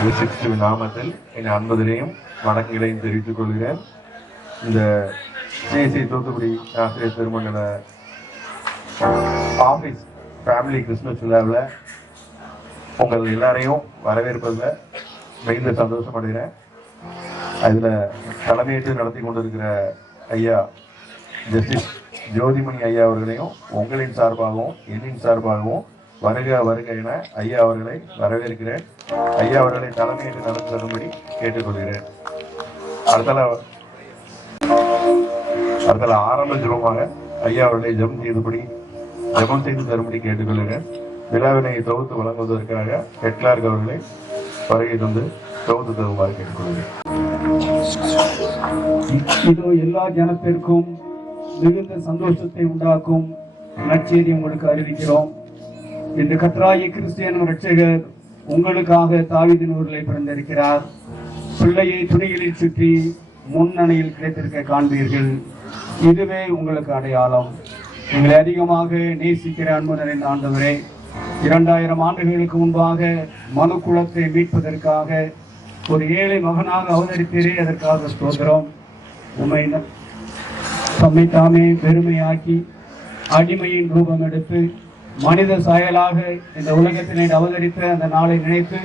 கிறிஸ்துவின் நாமத்தில் என் அன்பதிலையும் வணக்கங்களையும் தெரிவித்துக் கொள்கிறேன். இந்த சிஎஸ்ஐ தூத்துக்குடி ஆசிரியர் திருமண்டல ஆஃபீஸ் ஃபேமிலி கிறிஸ்துமஸ் விழாவில் உங்கள் எல்லாரையும் வரவேற்பதில் மிகுந்த சந்தோஷம் அடைகிறேன். அதில் தலைமையேற்று நடத்தி கொண்டிருக்கிற ஐயா ஜஸ்டிஸ் ஜோதிமணி ஐயா அவர்களையும் உங்களின் சார்பாகவும் என்னின் சார்பாகவும் வருக வருக என ஐயா அவர்களை வரவேற்கிறேன். ஐயா அவர்களை தலைமையேற்று நடந்து தரும்படி கேட்டுக்கொள்கிறேன். அடுத்தல ஆரம்ப ஜபமாக ஐயா அவர்களை ஜெபம் செய்து தரும்படி கேட்டுக்கொள்கிறேன். விழாவினை தொகுத்து வழங்குவதற்காக ஹெட்லார்க் அவர்களை வருகை தந்து தொகுத்து தருமாறு கேட்டுக்கொள்கிறேன். இதோ எல்லா ஜனத்திற்கும் மிகுந்த சந்தோஷத்தை உண்டாக்கும் நற்செய்தி உங்களுக்கு அறிவிக்கிறோம். இன்று கர்த்தராகிய கிறிஸ்து எனும் இரட்சகர் உங்களுக்காக தாவீதின் ஊரிலே பிறந்திருக்கிறார். பிள்ளையை துணிகளில் சுற்றி முன்னணியில் கிடைத்திருக்க காண்பீர்கள். இதுவே உங்களுக்கு அடையாளம். எங்களை அதிகமாக நேசிக்கிற அன்பு நிறைந்த ஆண்டவரே, 2000 ஆண்டுகளுக்கு முன்பாக மனு குலத்தை மீட்பதற்காக ஒரு ஏழை மகனாக அவதரித்தீரே, அதற்காக ஸ்தோத்திரம். உம்மை தம்மை தாமே பெருமையாக்கி அடிமையின் ரூபம் எடுத்து மனித சாயலாக இந்த உலகத்தினை அவதரித்த அந்த நாளை நினைத்து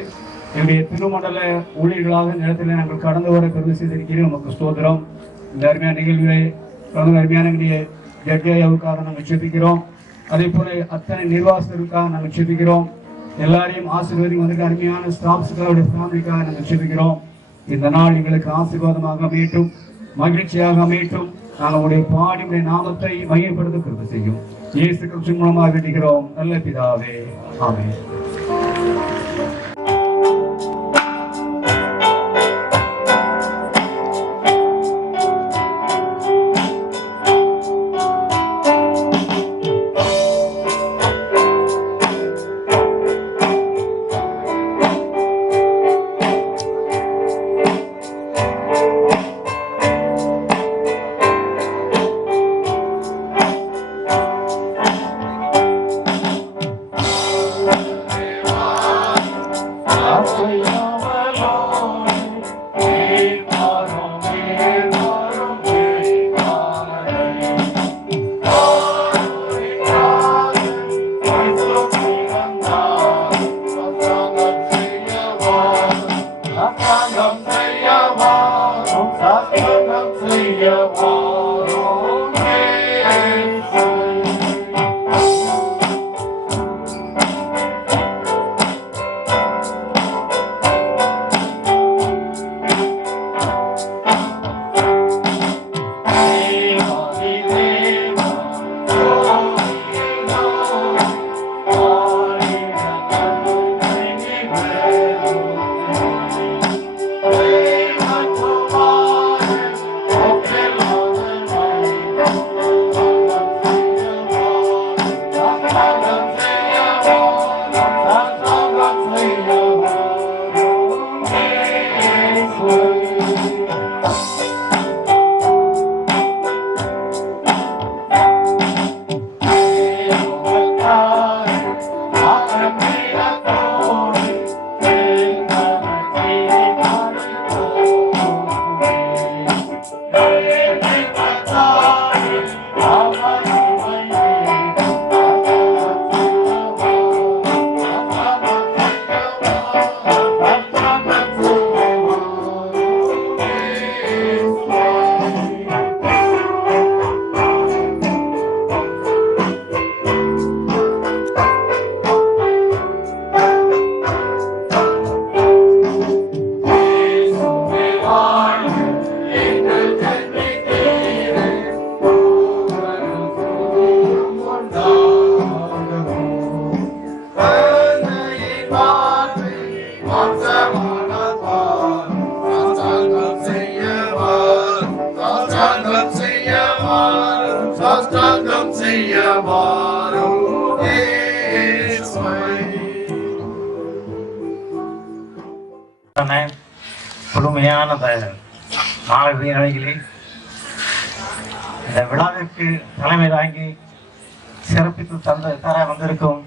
என்னுடைய திருமண்டல ஊழியர்களாக நிலத்தில் நாங்கள் கடந்து வர பெருமை செய்திருக்கிறோம். நமக்கு ஸ்தோத்திரம். இந்த அருமையான நிகழ்வுகளை அருமையான ஜட்ஜாவுக்காக நாங்கள் செபிக்கிறோம். அதே போல அத்தனை நிர்வாகத்திற்காக நாங்கள் செபிக்கிறோம். எல்லாரையும் ஆசீர்வாதி வந்திருக்க அருமையான ஸ்டாஃப்ஸுக்காக ஃபேமிலிக்காக நாங்கள் செபிக்கிறோம். இந்த நாள் எங்களுக்கு ஆசீர்வாதமாக அமையட்டும், மகிழ்ச்சியாக அமையட்டும். நாங்கள் உடைய பாடியுடைய நாமத்தை மையப்படுத்த கிருபை செய்யும். இயேசு கிறிஸ்து மூலமாக வேண்டுகிறோம் நல்ல பிதாவே, ஆமென். முழுமையான மாலை அழகிலே இந்த விழாவிற்கு தலைமை தாங்கி சிறப்பித்து தர வந்திருக்கும்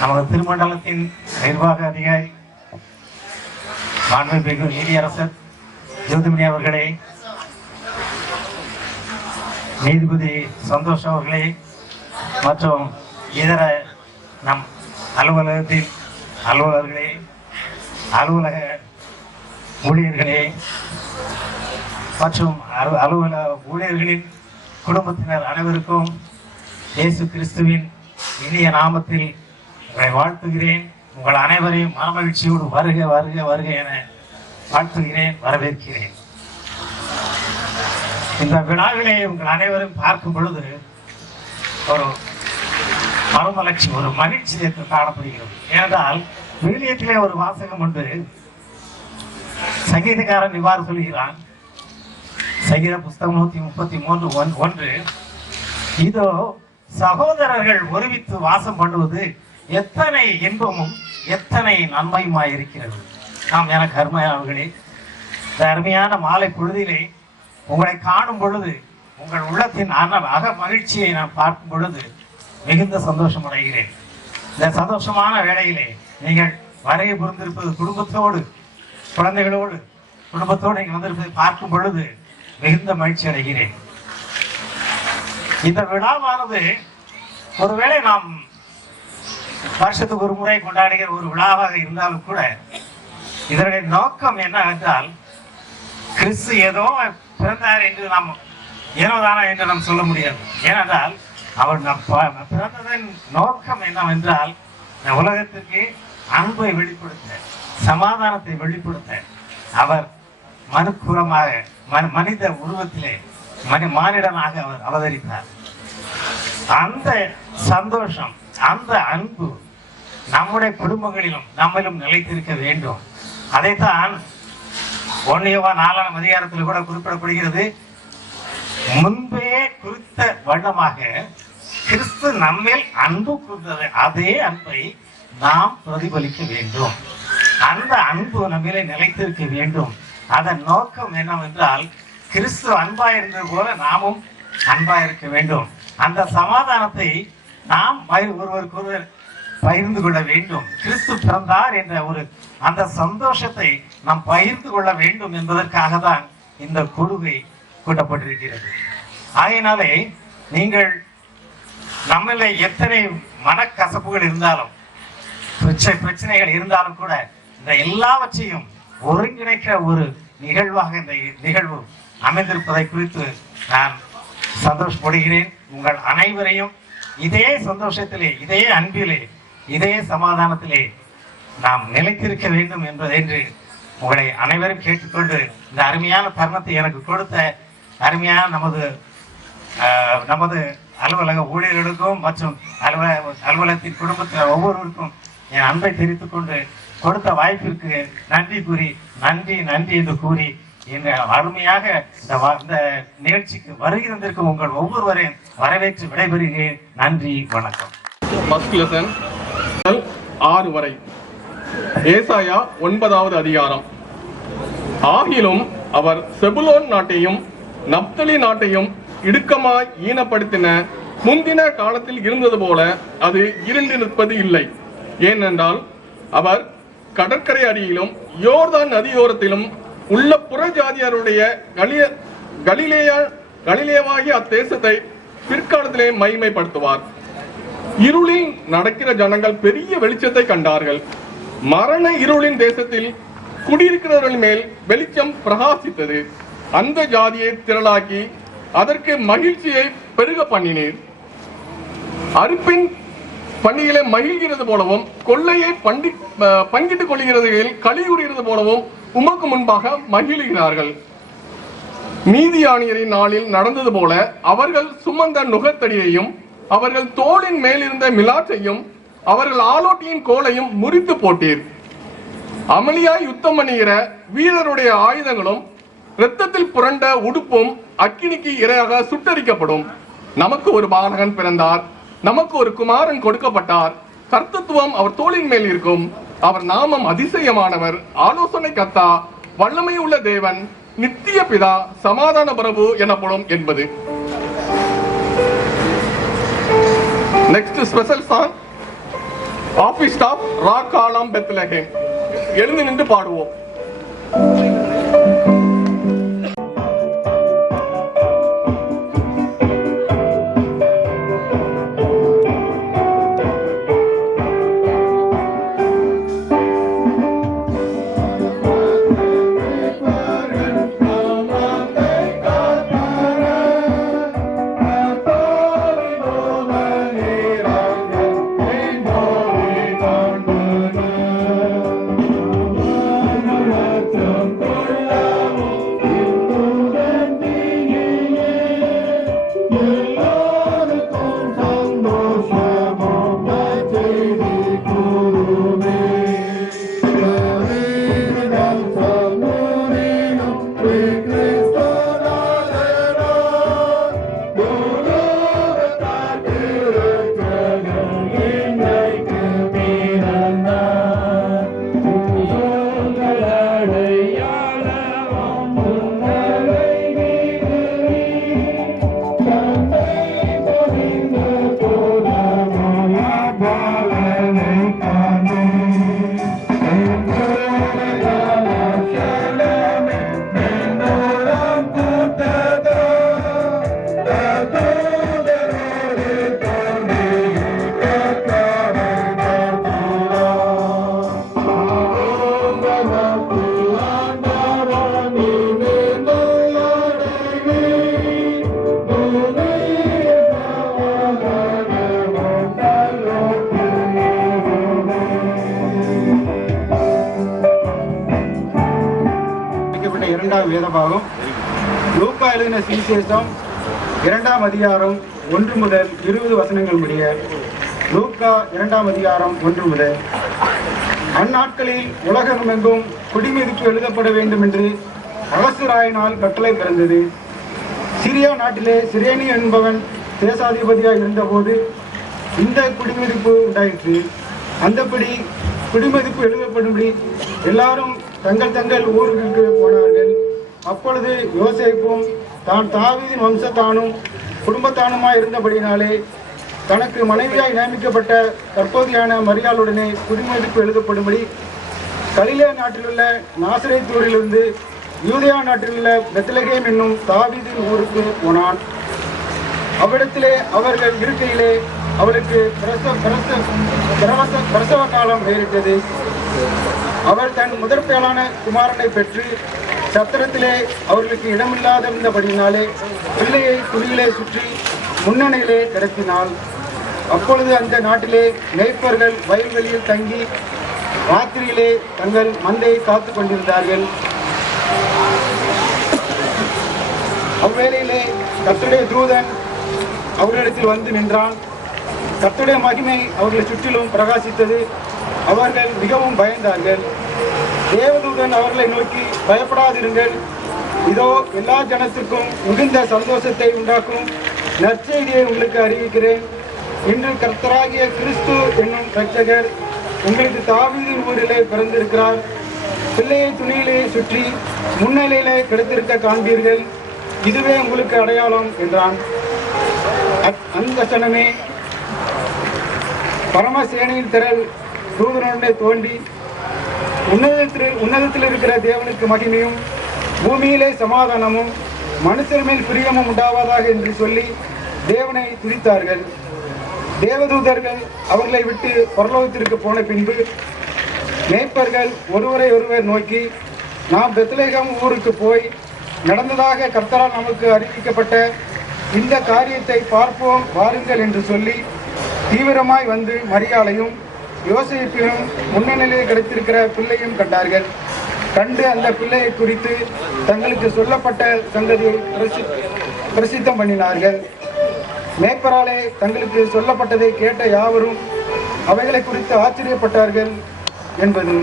நமது திருமண்டலத்தின் நிர்வாக அதிகாரி மாண்புமிகு நீதியரசர் ஜோதிமணி அவர்களே, நீதிபதி சந்தோஷ் அவர்களே மற்றும் இதர நம் அலுவலகத்தின் அலுவலர்களே, அலுவலக ஊழியர்களே மற்றும் அலுவலக ஊழியர்களின் குடும்பத்தினர் அனைவருக்கும் இயேசு கிறிஸ்துவின் இனிய நாமத்தில் உங்களை வாழ்த்துகிறேன். உங்கள் அனைவரையும் மனமகிழ்ச்சியோடு வருக வருக வருக என வாழ்த்துகிறேன், வரவேற்கிறேன். இந்த விழாவிலே உங்கள் அனைவரும் பார்க்கும் பொழுது ஒரு மறுமலர்ச்சி, ஒரு மகிழ்ச்சி காணப்படுகிறது. ஏனென்றால் விவிலியத்திலே ஒரு வாசகம் உண்டு. சங்கீதக்காரன் இவ்வாறு சொல்கிறான், சங்கீத புஸ்தகம் 133:1, இதோ சகோதரர்கள் ஒருமித்து வாசம் பண்ணுவது எத்தனை இன்பமும் எத்தனை நன்மையுமாய் இருக்கிறது. நாம் எனக்கு அருமையானவர்களே, இந்த அருமையான மாலை பொழுதிலே உங்களை காணும் பொழுது உங்கள் உள்ளத்தின் அக மகிழ்ச்சியை நான் பார்க்கும் பொழுது மிகுந்த சந்தோஷம் அடைகிறேன். இந்த சந்தோஷமான வேளையிலே நீங்கள் வருகை புரிந்திருப்பது குடும்பத்தோடு, குழந்தைகளோடு, குடும்பத்தோடு நீங்கள் வந்திருப்பதை பார்க்கும் பொழுது மிகுந்த மகிழ்ச்சி அடைகிறேன். இந்த விழாவானது ஒருவேளை நாம் வருஷத்துக்கு ஒரு முறை கொண்டாடுகிற ஒரு விழாவாக இருந்தாலும் கூட இதனுடைய நோக்கம் என்னவென்றால், கிறிஸ்து ஏதோ பிறந்தார் என்று நாம் ஏனோதானா என்று நாம் சொல்ல முடியாது. ஏனென்றால் அவர் பிறந்ததன் நோக்கம் என்னவென்றால் இந்த உலகத்திற்கு அன்பை வெளிப்படுத்த, சமாதானத்தை வெளிப்படுத்த அவர் மனுக்குறமாக மனித உருவத்திலே மானிடனாக அவர் அவதரித்தார். அந்த சந்தோஷம், அந்த அன்பு நம்முடைய குடும்பங்களிலும் நம்மிலும் நிலைத்திருக்க வேண்டும். அதைத்தான் 1 யோவான் 4ஆம் அதிகாரத்தில் கூட குறிப்பிடப்படுகிறது. முன்பே குறித்த வண்ணமாக கிறிஸ்து நம்மில் அன்பு கூர்ந்தது, அதே அன்பை நாம் பிரதிபலிக்க வேண்டும். அந்த அன்பு நம்மிலே நிலைத்திருக்க வேண்டும். அதன் நோக்கம் என்னவென்றால், கிறிஸ்து அன்பாயிருந்தது போல நாமும் அன்பாயிருக்க வேண்டும். அந்த சமாதானத்தை நாம் ஒருவருக்கொருவர் பகிர்ந்து கொள்ள வேண்டும். கிறிஸ்து பிறந்தார் என்ற அந்த சந்தோஷத்தை நாம் பகிர்ந்து கொள்ள வேண்டும் என்பதற்காக தான் இந்த கொள்கை கூட்டப்பட்டிருக்கிறது. ஆகையினாலே நீங்கள் நம்மள எத்தனை மனக்கசப்புகள் இருந்தாலும், பிரச்சனைகள் இருந்தாலும் கூட இந்த எல்லாவற்றையும் ஒருங்கிணைக்கிற ஒரு நிகழ்வாக இந்த நிகழ்வு அமைந்திருப்பதை குறித்து நான் சந்தோஷப்படுகிறேன். உங்கள் அனைவரையும் இதே சந்தோஷத்திலே, இதே அன்பிலே, இதே சமாதானத்திலே நாம் நிலைத்திருக்க வேண்டும் என்று உங்களை அனைவரும் கேட்டுக்கொண்டு, இந்த அருமையான தருணத்தை எனக்கு கொடுத்த அருமையான நமது அலுவலக ஊழியர்களுக்கும் மற்றும் அலுவலகத்தின் குடும்பத்தில் ஒவ்வொருவருக்கும் என் அன்பை தெரிவித்துக் கொண்டு, கொடுத்த வாய்ப்பிற்கு நன்றி கூறி நன்றி என்று கூறி இந்த அருமையாக இந்த நிகழ்ச்சிக்கு வருகை தந்திருக்கும் உங்கள் ஒவ்வொருவரையும் வரவேற்று விடைபெறுகிறேன். நன்றி, வணக்கம். 6 வரை ஏசாயா 9வது அதிகாரம். ஆகிலும் அவர் செபுலோன் நாட்டையும் நப்தலி நாட்டையும் இடுக்கமாய் ஈனப்படுத்தின முந்தின காலத்தில் இருந்தது போல அது இருண்டு நிற்பது இல்லை. ஏனென்றால் அவர் கடற்கரை அடியிலும் யோர்தான் நதியோரத்திலும் உள்ள புறஜாதியாருடைய கலிலேயாகிய அத்தேசத்தை பிற்காலத்திலே மகிமைப்படுத்துவார். இருளில் நடக்கிற ஜனங்கள் பெரிய வெளிச்சத்தை கண்டார்கள். மரண இருளின் தேசத்தில் குடியிருக்கிறவர்கள் மேல் வெளிச்சம் பிரகாசித்தது. அந்த ஜாதியை திரளாக்கி அதற்கு மகிழ்ச்சியை பெருக பண்ணினீர். அறுப்பின் பண்டிகைகளை மகிழ்கிறது போலவும் கொள்ளையை பங்கிட்டுக் கொள்கிறதில் களியுறுகிறது போலவும் உமக்கு முன்பாக மகிழ்கிறார்கள். மீதியானியரின் நாளில் நடந்தது போல அவர்கள் சுமந்த நுகத்தடியையும் அவர்கள் தோளின் மேலிருந்த மிலாற்றையும் அவர்கள் ஆலோட்டியின் கோலையும் முறித்து போட்டீர். அமளியாய் யுத்தம் பண்ணுகிற வீரருடைய ஆயுதங்களும் இரத்தத்தில் புரண்ட உடுப்பும் அக்கினிக்கு இரையாக சுட்டரிக்கப்படும். நமக்கு ஒரு பாலகன் பிறந்தார், நமக்கு ஒரு குமாரன் கொடுக்கப்பட்டார். கர்த்தத்துவம் அவர் தோளின் மேல் இருக்கும். அவர் நாமம் அதிசயமானவர், ஆலோசனை கர்த்தா, வல்லமை உள்ள தேவன், நித்திய பிதா, சமாதான பிரபு எனப்படும் என்பது. Next special song, office staff ராக் ஆலாம் பெத்லஹேம். எழுந்து நின்று பாடுவோம். இரண்டாம் வேதபாகம் லூக்கா எழுதின சுவிசேஷம் 2ஆம் அதிகாரம் 1 முதல் 20 வசனங்கள் முடிய. லூக்கா 2ஆம் அதிகாரம் 1 முதல். அந்நாட்களில் உலகமெங்கும் குடிமதிப்பு எழுதப்பட வேண்டும் என்று அரசராயினால் கட்டளை பிறந்தது. சிரியா நாட்டிலே சிரேனி என்பவன் தேசாதிபதியாக இருந்தபோது இந்த குடிமதிப்பு உண்டாயிற்று. அந்தபடி குடிமதிப்பு எழுதப்படும்படி எல்லாரும் தங்கள் தங்கள் ஊர்களுக்கு போனார்கள். அப்பொழுது யோசேப்பும் தான் தாவீதின் வம்சத்தானும் குடும்பத்தானுமாய் இருந்தபடினாலே தனக்கு மனைவியாய் நியமிக்கப்பட்ட தற்போதையான மரியாளுடனே குடிமதிப்பு எழுதப்படும்படி கலிலேயா நாட்டிலுள்ள நாசரேத்தூரிலிருந்து யூதேயா நாட்டிலுள்ள பெத்லகேம் என்னும் தாவீதின் ஊருக்கு போனான். அவ்விடத்திலே அவர்கள் இருக்கையிலே அவளுக்கு பிரசவ காலம் நேரிட்டது. அவர் தன் முதற்பேலான குமாரனை பெற்று சத்திரத்திலே அவர்களுக்கு இடமில்லாதிருந்தபடினாலே பிள்ளையை துணியிலே சுற்றி முன்னணியிலே கிடத்தினாள். அப்பொழுது அந்த நாட்டிலே மேய்ப்பர்கள் வயல்வெளியில் தங்கி ராத்திரியிலே தங்கள் மந்தையை காத்து கொண்டிருந்தார்கள். அவ்வேளையிலே கர்த்தருடைய தூதன் அவர்களிடத்தில் வந்து நின்றான். கர்த்தருடைய மகிமை அவர்களை சுற்றிலும் பிரகாசித்தது. அவர்கள் மிகவும் பயந்தார்கள். தேவதூதன் அவர்களை நோக்கி, பயப்படாதிருங்கள், இதோ எல்லா ஜனத்திற்கும் மிகுந்த சந்தோஷத்தை உண்டாக்கும் நற்செய்தியை உங்களுக்கு அறிவிக்கிறேன். இன்று கர்த்தராகிய கிறிஸ்து என்னும் இரட்சகர் உங்களுக்கு தாவீதின் ஊரிலே பிறந்திருக்கிறார். பிள்ளையை துணியிலே சுற்றி முன்னிலையிலே கிடைத்திருக்க காண்பீர்கள். இதுவே உங்களுக்கு அடையாளம் என்றான். அந்த சனமே பரமசேனையின் திரள் தூதனுடனே தோன்றி, உன்னதத்தில் இருக்கிற தேவனுக்கு மகிமையும் பூமியிலே சமாதானமும் மனுஷர் மேல் பிரியமும் உண்டாவதாக என்று சொல்லி தேவனை துதித்தார்கள். தேவதூதர்கள் அவர்களை விட்டு பரலோகத்திற்கு போன பின்பு மேய்ப்பர்கள் ஒருவரை ஒருவர் நோக்கி, நாம் பெத்லகேம் ஊருக்கு போய் நடந்ததாக கர்த்தரால் நமக்கு அறிவிக்கப்பட்ட இந்த காரியத்தை பார்ப்போம் வாருங்கள் என்று சொல்லி தீவிரமாய் வந்து மரியாளையும் யோசேப்பையும் முன்னணியில் கிடைத்திருக்கிற பிள்ளையும் கண்டார்கள். கண்டு அந்த பிள்ளையை குறித்து தங்களுக்கு சொல்லப்பட்ட சங்கதியை பிரசித்தம் பண்ணினார்கள். மேய்ப்பராலே தங்களுக்கு சொல்லப்பட்டதை கேட்ட யாவரும் அவைகளை குறித்து ஆச்சரியப்பட்டார்கள் என்பது.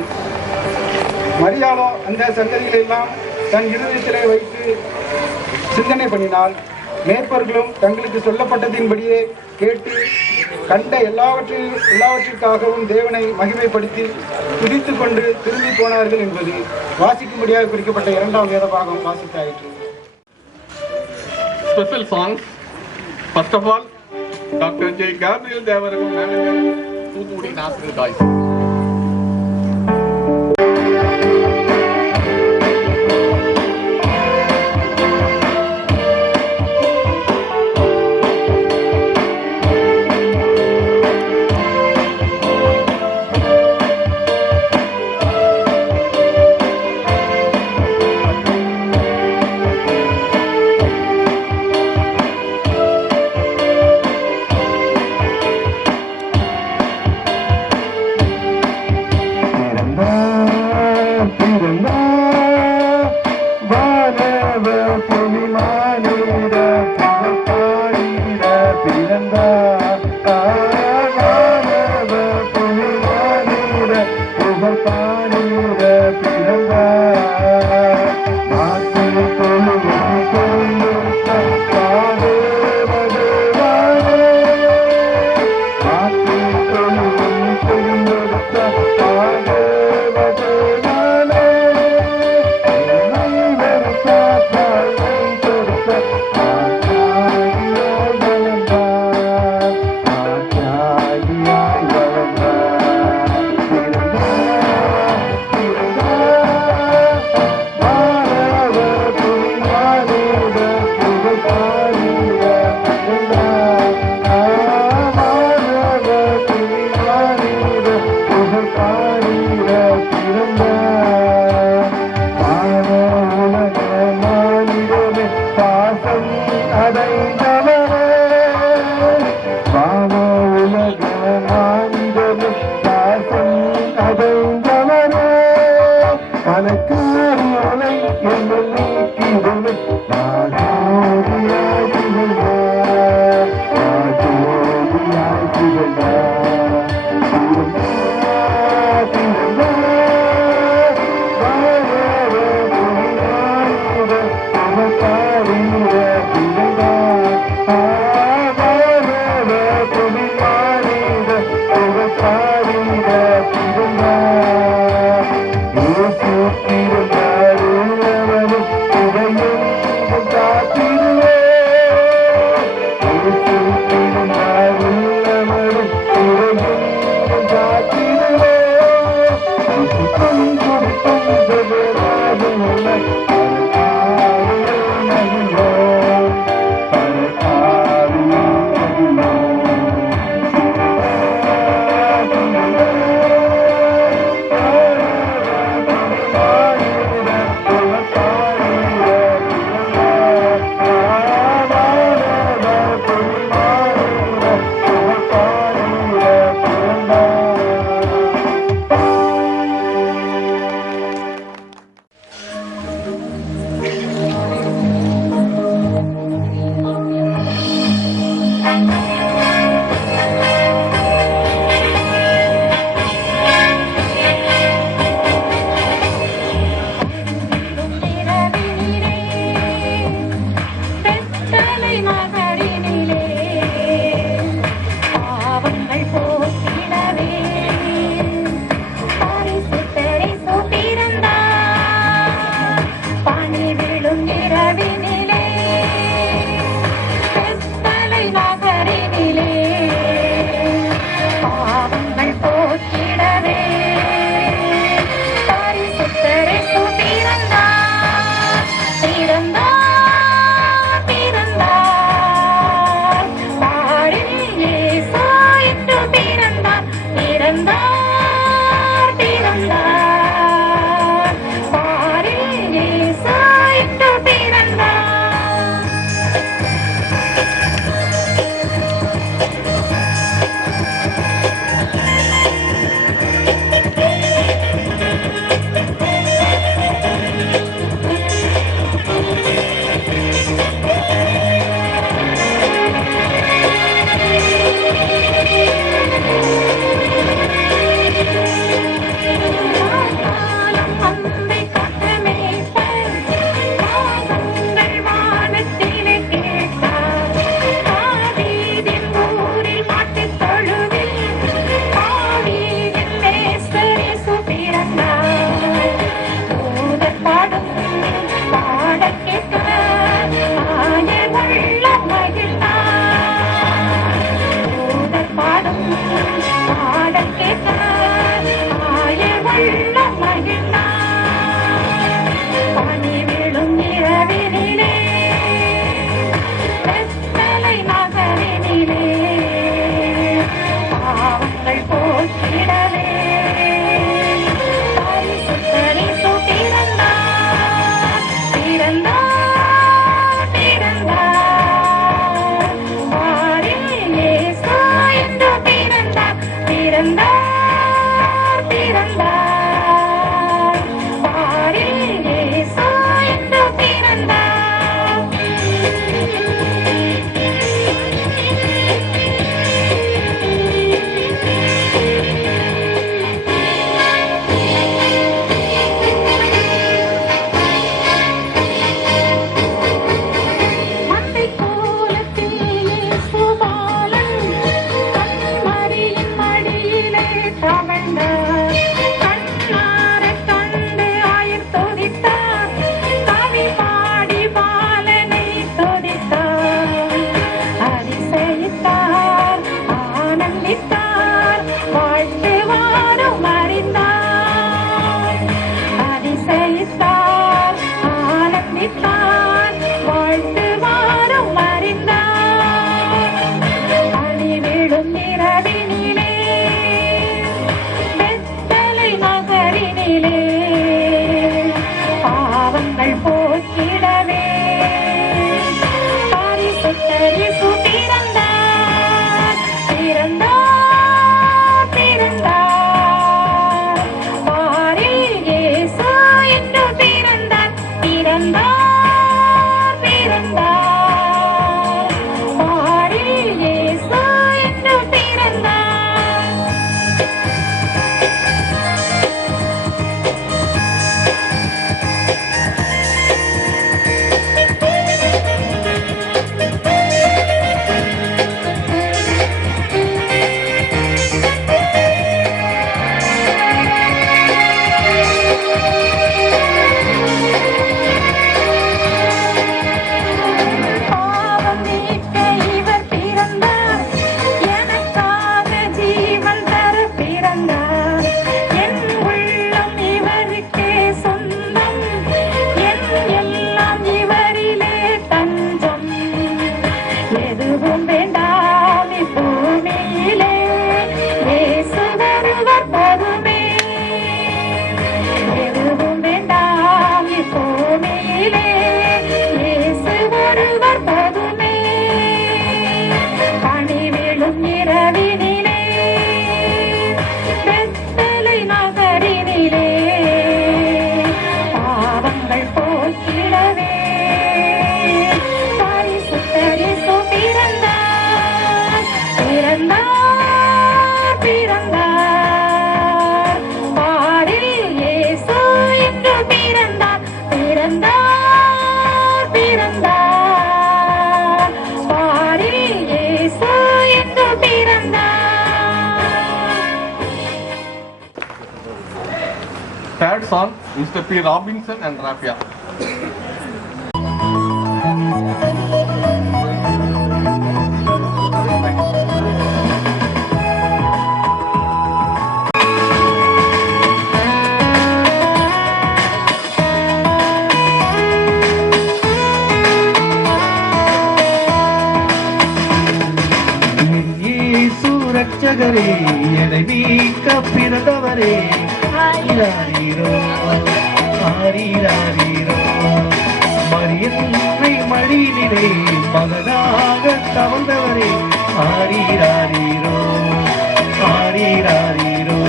மரியாளோ அந்த சங்கதிகளெல்லாம் தன் இருதயத்திலே வைத்து சிந்தனை பண்ணினாள். மேய்ப்பர்களும் தங்களுக்கு சொல்லப்பட்டதின்படியே கேட்டு கண்ட எல்லாவற்றிற்காகவும் தேவனை மகிமைப்படுத்தி துதித்துக் கொண்டு திரும்பி போனார்கள் என்பது வாசிக்கும்படியாக குறிக்கப்பட்ட 2ஆம் வேதபாகம் வாசித்தாயிற்று. Special songs. First of all, Dr. J. Gabriel Devaragam, manager, Toothwoody National Dice. பிறந்தார் பிறந்தார் பாரில் இயேசு என்று பிறந்தார். மந்தை கோலத்தில் இயேசு பாலன் கன்மரியின் மடியிலே தவழ்ந்தார். கண்ணாரக் கண்டு ஆயர் துதித்தார். கவி பாடி பாலனை துதித்தார். அதிசயித்தார், ஆனந்தித்தார், வாழ்த்துவாரும் அறிந்தார். அதிசயித்தார், ஆனந்தித்தார், வாழ்த்துவாரும் அறிந்தார். அணிவிடும் இரவினிலே பெத்தலை நகரினிலே பாவங்கள் போக்கிடவே பரிசுத்த இயேசு பிறந்தார் பிறந்தார் பிறந்தார் பாரில் இயேசு என்று பிறந்தார் பிறந்தார் பிறந்தார் பாரில் இயேசு என்று பிறந்தார். பாவம் நீக்க இவர் பிறந்தார். எனக்காக ஜீவன் தர பிறந்தார். என் உள்ளம் இவருக்கே சொந்தம். என் எல்லாம் இவரிலே தஞ்சம். எதுவும் வேண்டாம் இப்பூமியிலே இயேசு வருவர் போதுமே. எதுவும் வேண்டாம் இப்பூமியிலே இயேசு வருவர் போதுமே. பனி விழும் இரவினிலே பெத்தலை நகரினிலே பாவங்கள் போக்கிடவே பரிசுத்த இயேசு பிறந்தார் பிறந்தார் பிறந்தார் பாரில் இயேசு என்று பிறந்தார் பிறந்தார் பிறந்தார் பாரில் இயேசு என்று பிறந்தார். Third song, Mr. P. Robinson and Raffia. இயேசு ரட்சகரே என்னை மீட்க பிறந்தவரே ஆரிராரீரோ ஆரிராரீரோ மரியன்னை மடியினிலே மகனாக தவழ்ந்தவரே ஆரிராரீரோ ஆரிராரீரோ.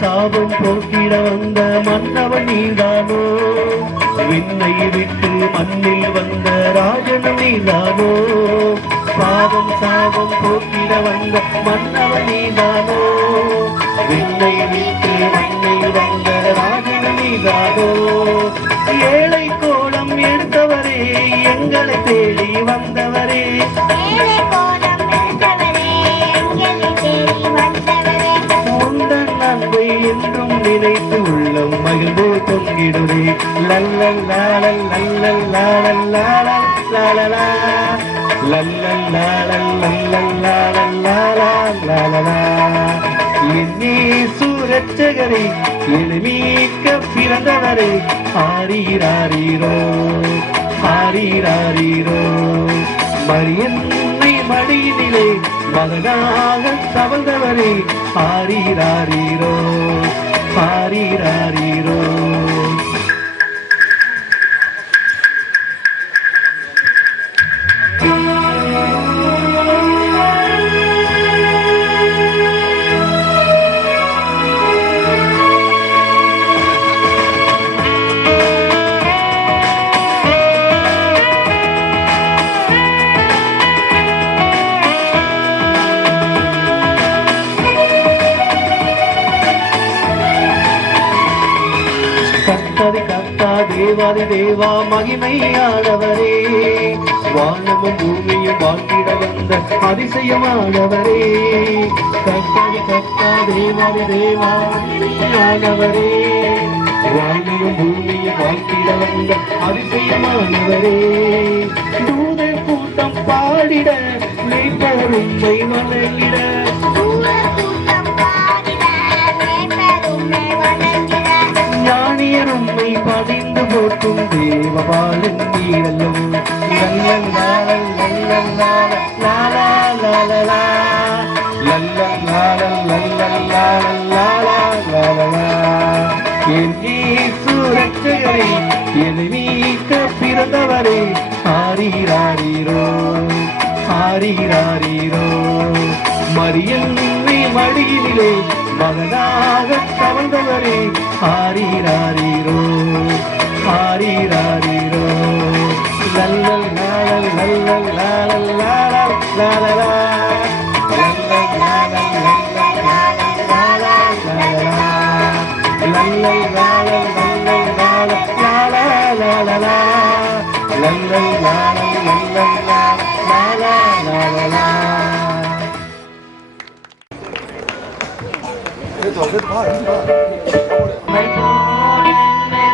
சாபம் போக்கிட வந்த மன்னவன் நீதானோ. விண்ணை விட்டு மண்ணில் வந்த ராஜனும் நீதானோ. பாவம் சாபம் போக்கிட வந்த மன்னவன் நீதானோ. விண்ணை விட்டு மண்ணில் வந்த ராஜனும் நீதானோ. ஏழை கோலம் எடுத்தவரே எங்களை தேடி வந்தவரே. அன்பை என்றும் நினைத்து உள்ளம் மகிழ்ந்து தொங்கிடுதே. லல்லல்லாலல் லல்லல்லாலல் லாலல் லாலலா லல்லல்லாலல் லல்லல்லாலல் லாலல் லாலலா. என் இயேசு ரட்சகரே எளிமீக்க பிறந்தவரே ஆரீராரீரோ ஆரீராரீரோ மரியன்னை மடியினிலே மகனாக தவழ்ந்தவரே ஆரீராரீரோ ஆரீராரீரோ தேவாதி தேவா மகிமையானவரே வானமும் பூமியும் வாழ்த்திட வந்த அதிசயமானவரே கர்த்தாதி கர்த்தா தேவாதி தேவா மகிமையானவரே வானமும் பூமியும் வாழ்த்திட வந்த அதிசயமானவரே தூதர் கூட்டம் பாடிட மெய்ப்பொருளை வணங்கிட ஞானியரும்மை பதிந்து போட்டும் தேவபாலன் நீரல்லும் ரட்சகரை எளிமீக்க பிறந்தவரே ஆரீராரீரோ ஆரீராரீரோ மரியன்னை மடியினிலே மகனாக தவழ்ந்தவரே ஆரீராரீரோ ஆரீராரீரோ லல்லல் லாலல் லல்லல் லாலல் லாலல் லாலலா லல்லல் லாலல் லல்லல் லாலல் லாலல் லாலலா லல்லல் லாலல் லல்லல் லாலல் லாலல் லாலலா லல்லல் லாலல் லல்லல் லாலல் லாலலா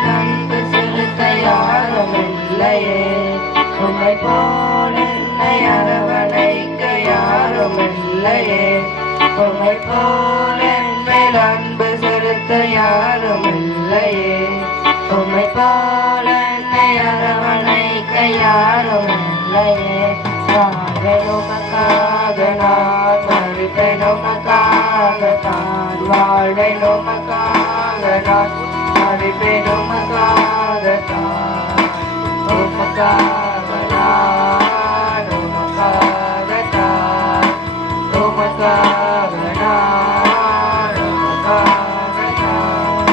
அன்பு செலுத்த யாரும் இல்லையே உம்மை போல் என்னை அரவணைக்க யாரும் இல்லையே உம்மை போல் என் மேல் அன்பு செலுத்த யாரும் இல்லையே உம்மை போல் என்னை அரவணைக்க யாரும் இல்லையே உமக்காக நான் மறிப்பேன் உமக்காக தான் வாழ்வேன் உமக்காக நான் மறிப்பேன் உமக்காக தான் உமக்காக நான் உமக்காக தான் உமக்காக நான் உமக்காக தான்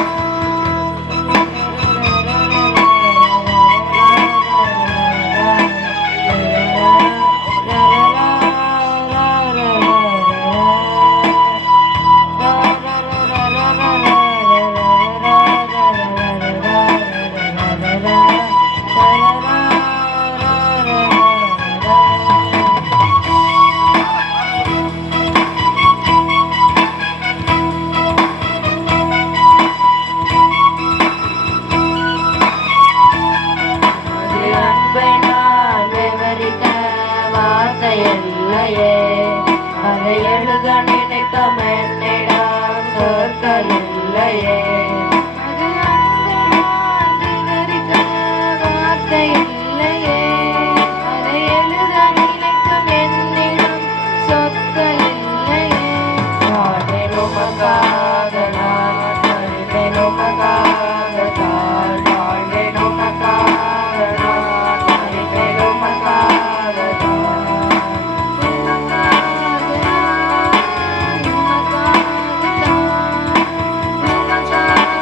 அதை எழுத நினைக்கும் என்னிடம் சொற்கள் இல்லையே வார்த்தை இல்லையே அதை எழுத நினைக்கும் என்னிடம் சொற்கள் இல்லையே வாழ்வேன் உமக்காக நான் மறிப்பேன் உமக்காக தான் வாழ்வேன் உமக்காக நான் மறிப்பேன் உமக்காக தான் உமக்காக தான்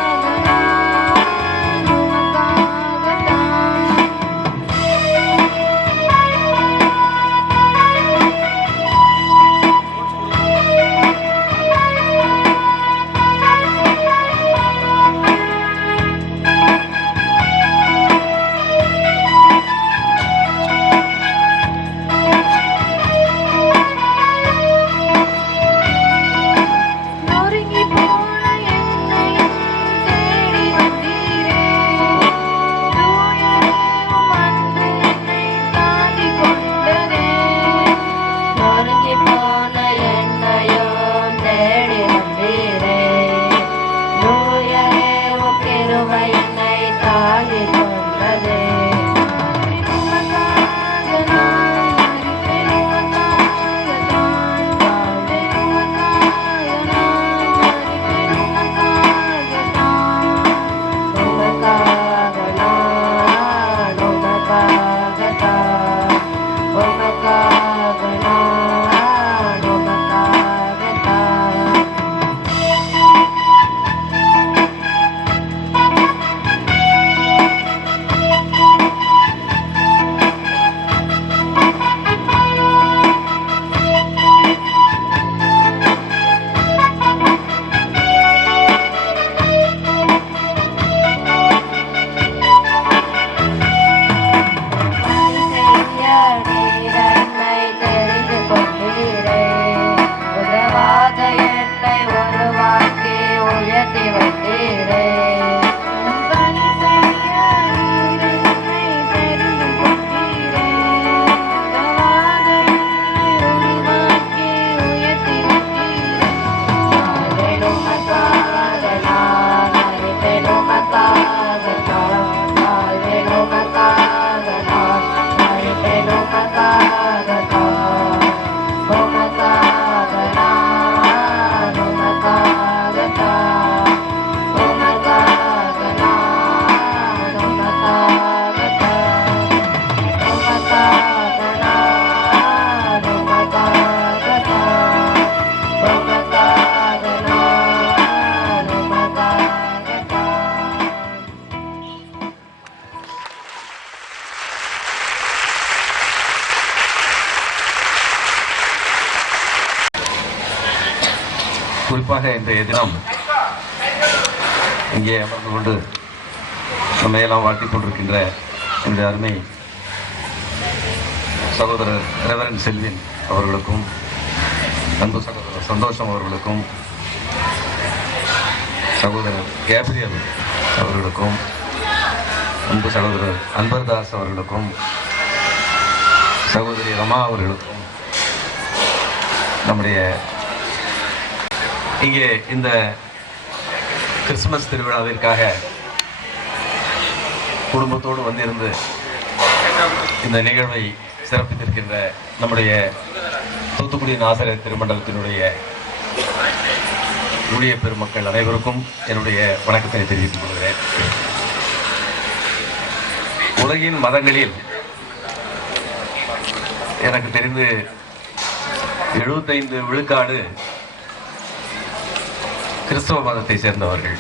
குறிப்பாக இன்றைய தினம் இங்கே அமர்ந்து கொண்டு நம்மையெல்லாம் வாழ்த்திக் கொண்டிருக்கின்ற இந்த அருமை சகோதரர் ரெவரண்ட் செல்வின் அவர்களுக்கும், அன்பு சகோதரர் சந்தோஷம் அவர்களுக்கும், சகோதரர் கேப்ரியல் அவர்களுக்கும், அன்பு சகோதரர் அன்பர்தாஸ் அவர்களுக்கும், சகோதரி ரமா அவர்களுக்கும், நம்முடைய இங்கே இந்த கிறிஸ்துமஸ் திருவிழாவிற்காக குடும்பத்தோடு வந்திருந்து இந்த நிகழ்வை சிறப்பித்திருக்கின்ற நம்முடைய தூத்துக்குடி நாசரேத் திருமண்டலத்தினுடைய ஊழிய பெருமக்கள் அனைவருக்கும் என்னுடைய வணக்கத்தை தெரிவித்துக் கொள்கிறேன். உலகின் மதங்களில் எனக்கு தெரிந்து 75 விழுக்காடு கிறிஸ்தவ மதத்தை சேர்ந்தவர்கள்.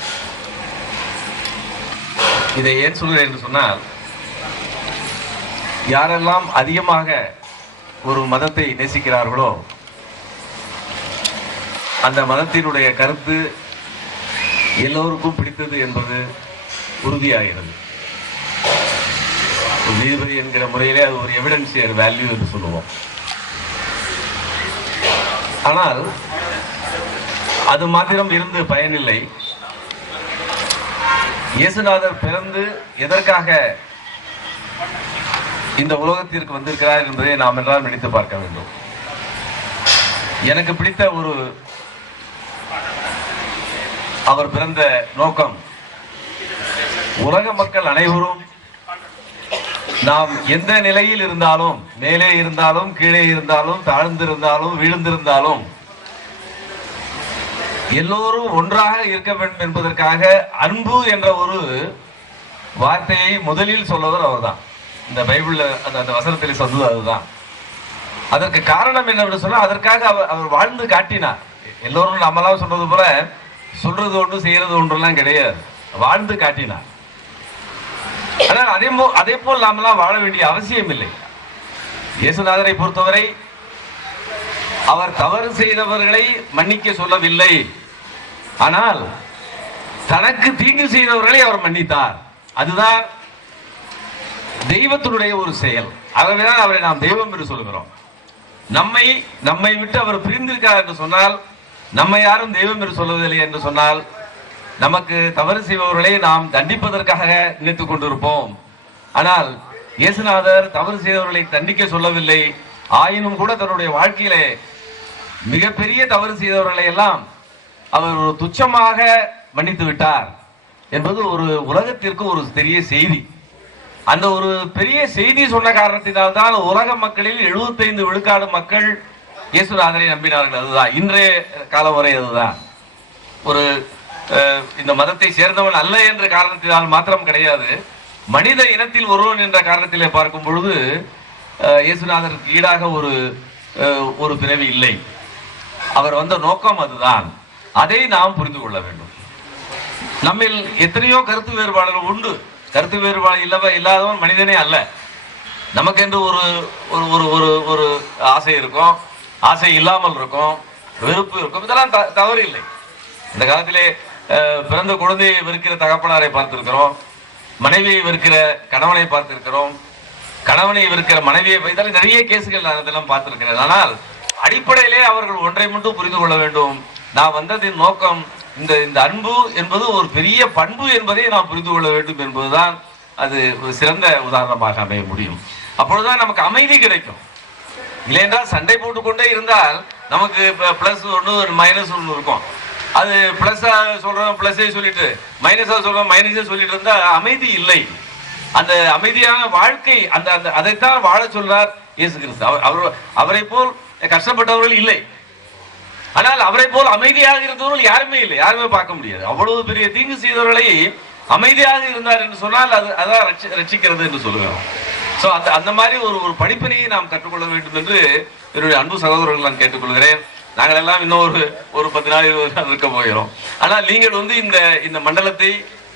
இதை ஏன் சொல்கிறேன் என்று சொன்னால், யாரெல்லாம் அதிகமாக ஒரு மதத்தை நேசிக்கிறார்களோ அந்த மதத்தினுடைய கருத்து எல்லோருக்கும் பிடித்தது என்பது உறுதியாகிறது. நீதிபதி என்கிற முறையிலே அது ஒரு எவிடன்சியல் வேல்யூ என்று சொல்லுவோம். ஆனால் அது மாத்திரம் இருந்து பயனில்லை. இயேசுநாதர் பிறந்து எதற்காக இந்த உலகத்திற்கு வந்திருக்கிறார் என்பதை நாம் எல்லாம் நினைத்து பார்க்க வேண்டும். எனக்கு பிடித்த ஒரு அவர் பிறந்த நோக்கம், உலக மக்கள் அனைவரும் நாம் எந்த நிலையில் இருந்தாலும், மேலே இருந்தாலும், கீழே இருந்தாலும், தாழ்ந்திருந்தாலும், வீழ்ந்திருந்தாலும், எல்லோரும் ஒன்றாக இருக்க வேண்டும் என்பதற்காக அன்பு என்ற ஒரு வார்த்தையை முதலில் சொல்லுவது அவர்தான். இந்த பைபிள்ல அந்த வசனத்தில் சொல்வது அதுதான். அதற்கு காரணம் என்னவென்று சொன்னால், அதற்காக அவர் வாழ்ந்து காட்டினார். எல்லோரும் நம்மளாம் சொல்றது போல சொல்றது ஒன்று செய்யறது ஒன்றெல்லாம் கிடையாது, வாழ்ந்து காட்டினார். ஆனால் அதே போல் நாமெல்லாம் வாழ வேண்டிய அவசியம் இல்லை. இயேசுநாதரை பொறுத்தவரை அவர் தவறு செய்தவர்களை மன்னிக்க சொல்லவில்லை, ஆனால் தனக்கு தீங்கு செய்தவர்களை அவர் மன்னித்தார். அதுதான் தெய்வத்தினுடைய ஒரு செயல். ஆகவேதான் அவரை நாம் தெய்வம் என்று சொல்கிறோம். நம்மை விட்டு அவர் பிரிந்திருக்கார் என்று சொன்னால், நம்மை யாரும் தெய்வம் என்று சொல்வதில்லை என்று சொன்னால், நமக்கு தவறு செய்பவர்களை நாம் தண்டிப்பதற்காக நினைத்துக் கொண்டிருப்போம். ஆனால் இயேசுநாதர் தவறு செய்தவர்களை தண்டிக்க சொல்லவில்லை. ஆயினும் கூட தன்னுடைய வாழ்க்கையிலே மிகப்பெரிய தவறு செய்தவர்களை எல்லாம் அவர் ஒரு துச்சமாக மன்னித்து விட்டார் என்பது ஒரு உலகத்திற்கு ஒரு பெரிய செய்தி. அந்த ஒரு பெரிய செய்தி சொன்ன காரணத்தினால் தான் உலக மக்களில் 75 விழுக்காடு மக்கள் இயேசுநாதரை நம்பினார்கள். அதுதான் இன்றைய காலம் வரை. அதுதான் ஒரு இந்த மதத்தை சேர்ந்தவன் அல்ல என்ற காரணத்தினால் மாத்திரம் கிடையாது, மனித இனத்தில் ஒருவன் என்ற காரணத்திலே பார்க்கும் பொழுது இயேசுநாதருக்கு ஈடாக ஒரு பிறவி இல்லை. அவர் வந்த நோக்கம் அதுதான். அதை நாம் புரிந்து கொள்ள வேண்டும். நம்மில் எத்தனையோ கருத்து வேறுபாடுகள் உண்டு. கருத்து வேறுபாடு இல்லாதவன் மனிதனே அல்ல. நமக்கென்று ஒரு ஆசை இருக்கும், ஆசை இல்லாமல் இருக்கும், வெறுப்பு இருக்கும். இதெல்லாம் தவறு இல்லை. இந்த காலத்திலே பிறந்த குழந்தையை வெறுக்கிற தகப்பனாரை பார்த்திருக்கிறோம், மனைவியை வெறுக்கிற கணவனை பார்த்திருக்கிறோம், கணவனை வெறுக்கிற மனைவியை, இதெல்லாம் நிறைய கேசுகள் நான் இதெல்லாம் பார்த்திருக்கிறேன். ஆனால் அடிப்படையிலே அவர்கள் ஒன்றை மட்டும் புரிந்து கொள்ள வேண்டும். நான் வந்ததின் நோக்கம் இந்த அன்பு என்பது ஒரு பெரிய பண்பு என்பதை நாம் புரிந்து கொள்ள வேண்டும் என்பதுதான் அது ஒரு சிறந்த உதாரணமாக அமைய முடியும். அப்பொழுதுதான் நமக்கு அமைதி கிடைக்கும். இல்லையென்றால் சண்டை போட்டுக்கொண்டே இருந்தால் நமக்கு பிளஸ் ஒன்று மைனஸ் ஒன்று இருக்கும். அது பிளஸ் சொல்றோம் பிளஸே சொல்லிட்டு மைனஸா சொல்றோம் மைனஸே சொல்லிட்டு இருந்தா அமைதி இல்லை. அந்த அமைதியான வாழ்க்கை அதைத்தான் வாழ சொல்றார் இயேசு கிறிஸ்து. அவரை போல் கஷ்டப்பட்டவர்கள் இல்லை, ஆனால் அவரை போல் அமைதியாக இருந்தவர்கள் யாருமே இல்லை, யாருமே பார்க்க முடியாது. அவ்வளவு பெரிய தீங்கு செய்தவர்களை அமைதியாக இருந்தார் என்று சொன்னால் அதான் ரட்சிக்கிறது என்று சொல்லுகிறோம். ஸோ அந்த மாதிரி ஒரு படிப்பினையை நாம் கற்றுக்கொள்ள வேண்டும் என்று என்னுடைய அன்பு சகோதரர்கள் நான் கேட்டுக்கொள்கிறேன். நாங்கள் எல்லாம் இன்னும் ஒரு 10 நாள் 20 நாள் இருக்க போகிறோம். ஆனால் நீங்கள் இந்த மண்டலத்தை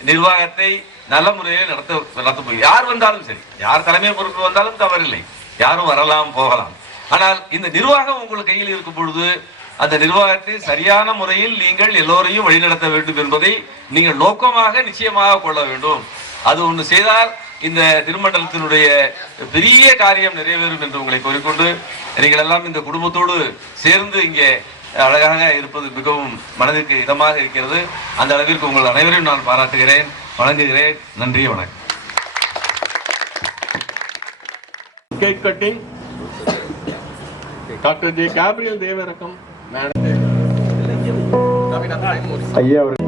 நிர்வாகத்தை நல்ல முறையில் நடத்த போய் யார் வந்தாலும் சரி, யார் தலைமை பொறுப்பு வந்தாலும் தவறில்லை, யாரும் வரலாம் போகலாம். ஆனால் இந்த நிர்வாகம் உங்கள் கையில் இருக்கும் பொழுது அந்த நிர்வாகத்தை சரியான முறையில் நீங்கள் எல்லோரையும் வழிநடத்த வேண்டும் என்பதை நீங்கள் நோக்கமாக நிச்சயமாக கொள்ள வேண்டும். அது ஒன்று செய்தால் இந்த திருமண்டலத்தினுடைய பெரிய காரியம் நிறைவேறும் என்று உங்களை கூறிக்கொண்டு, நீங்கள் எல்லாம் இந்த குடும்பத்தோடு சேர்ந்து இங்கே அழகாக இருப்பது மிகவும் மனதிற்கு இதமாக இருக்கிறது. அந்த அளவிற்கு உங்கள் அனைவரையும் நான் பாராட்டுகிறேன், வணங்குகிறேன். நன்றி, வணக்கம். Cake cutting doctor J Gabriel தேவரக்கம் ஐயா அவர்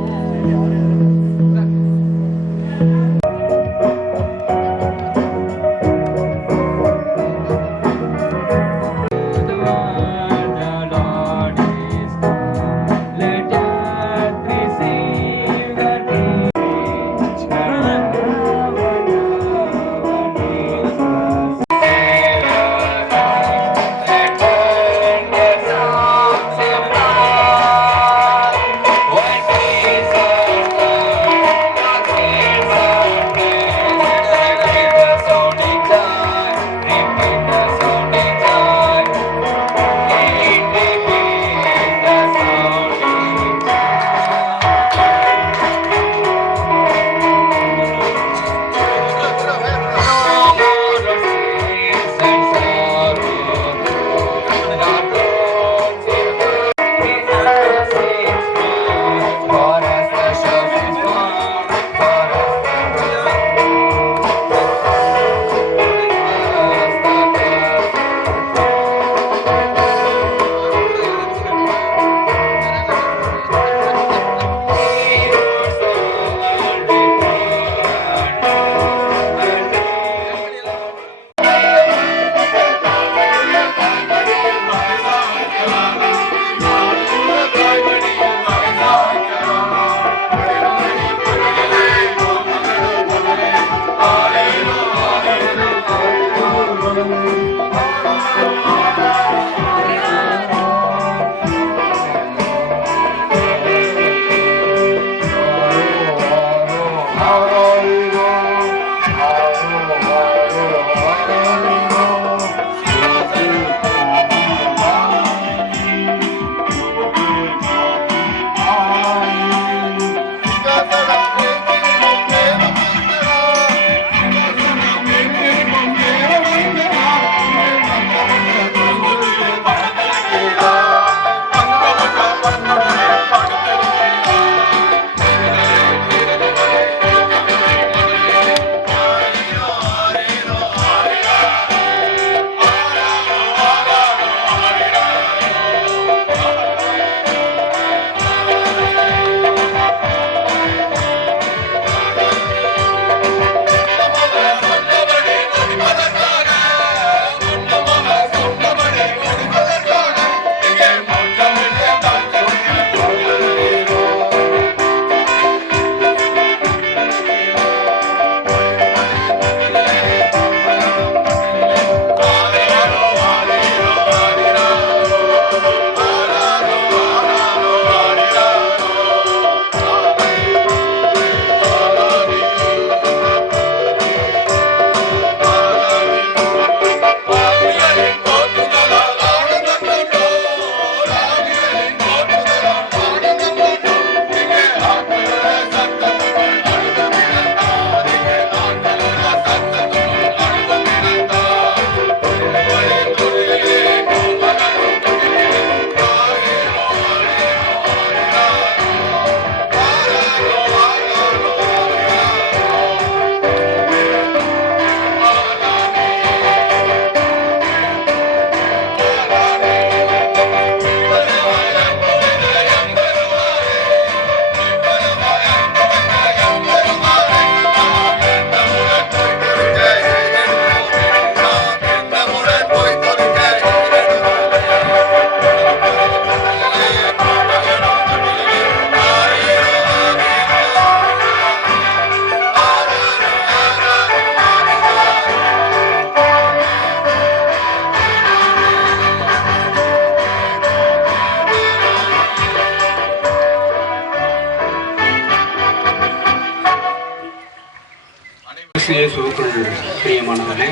இயேசுவுக்குள் பிரியமானவரே,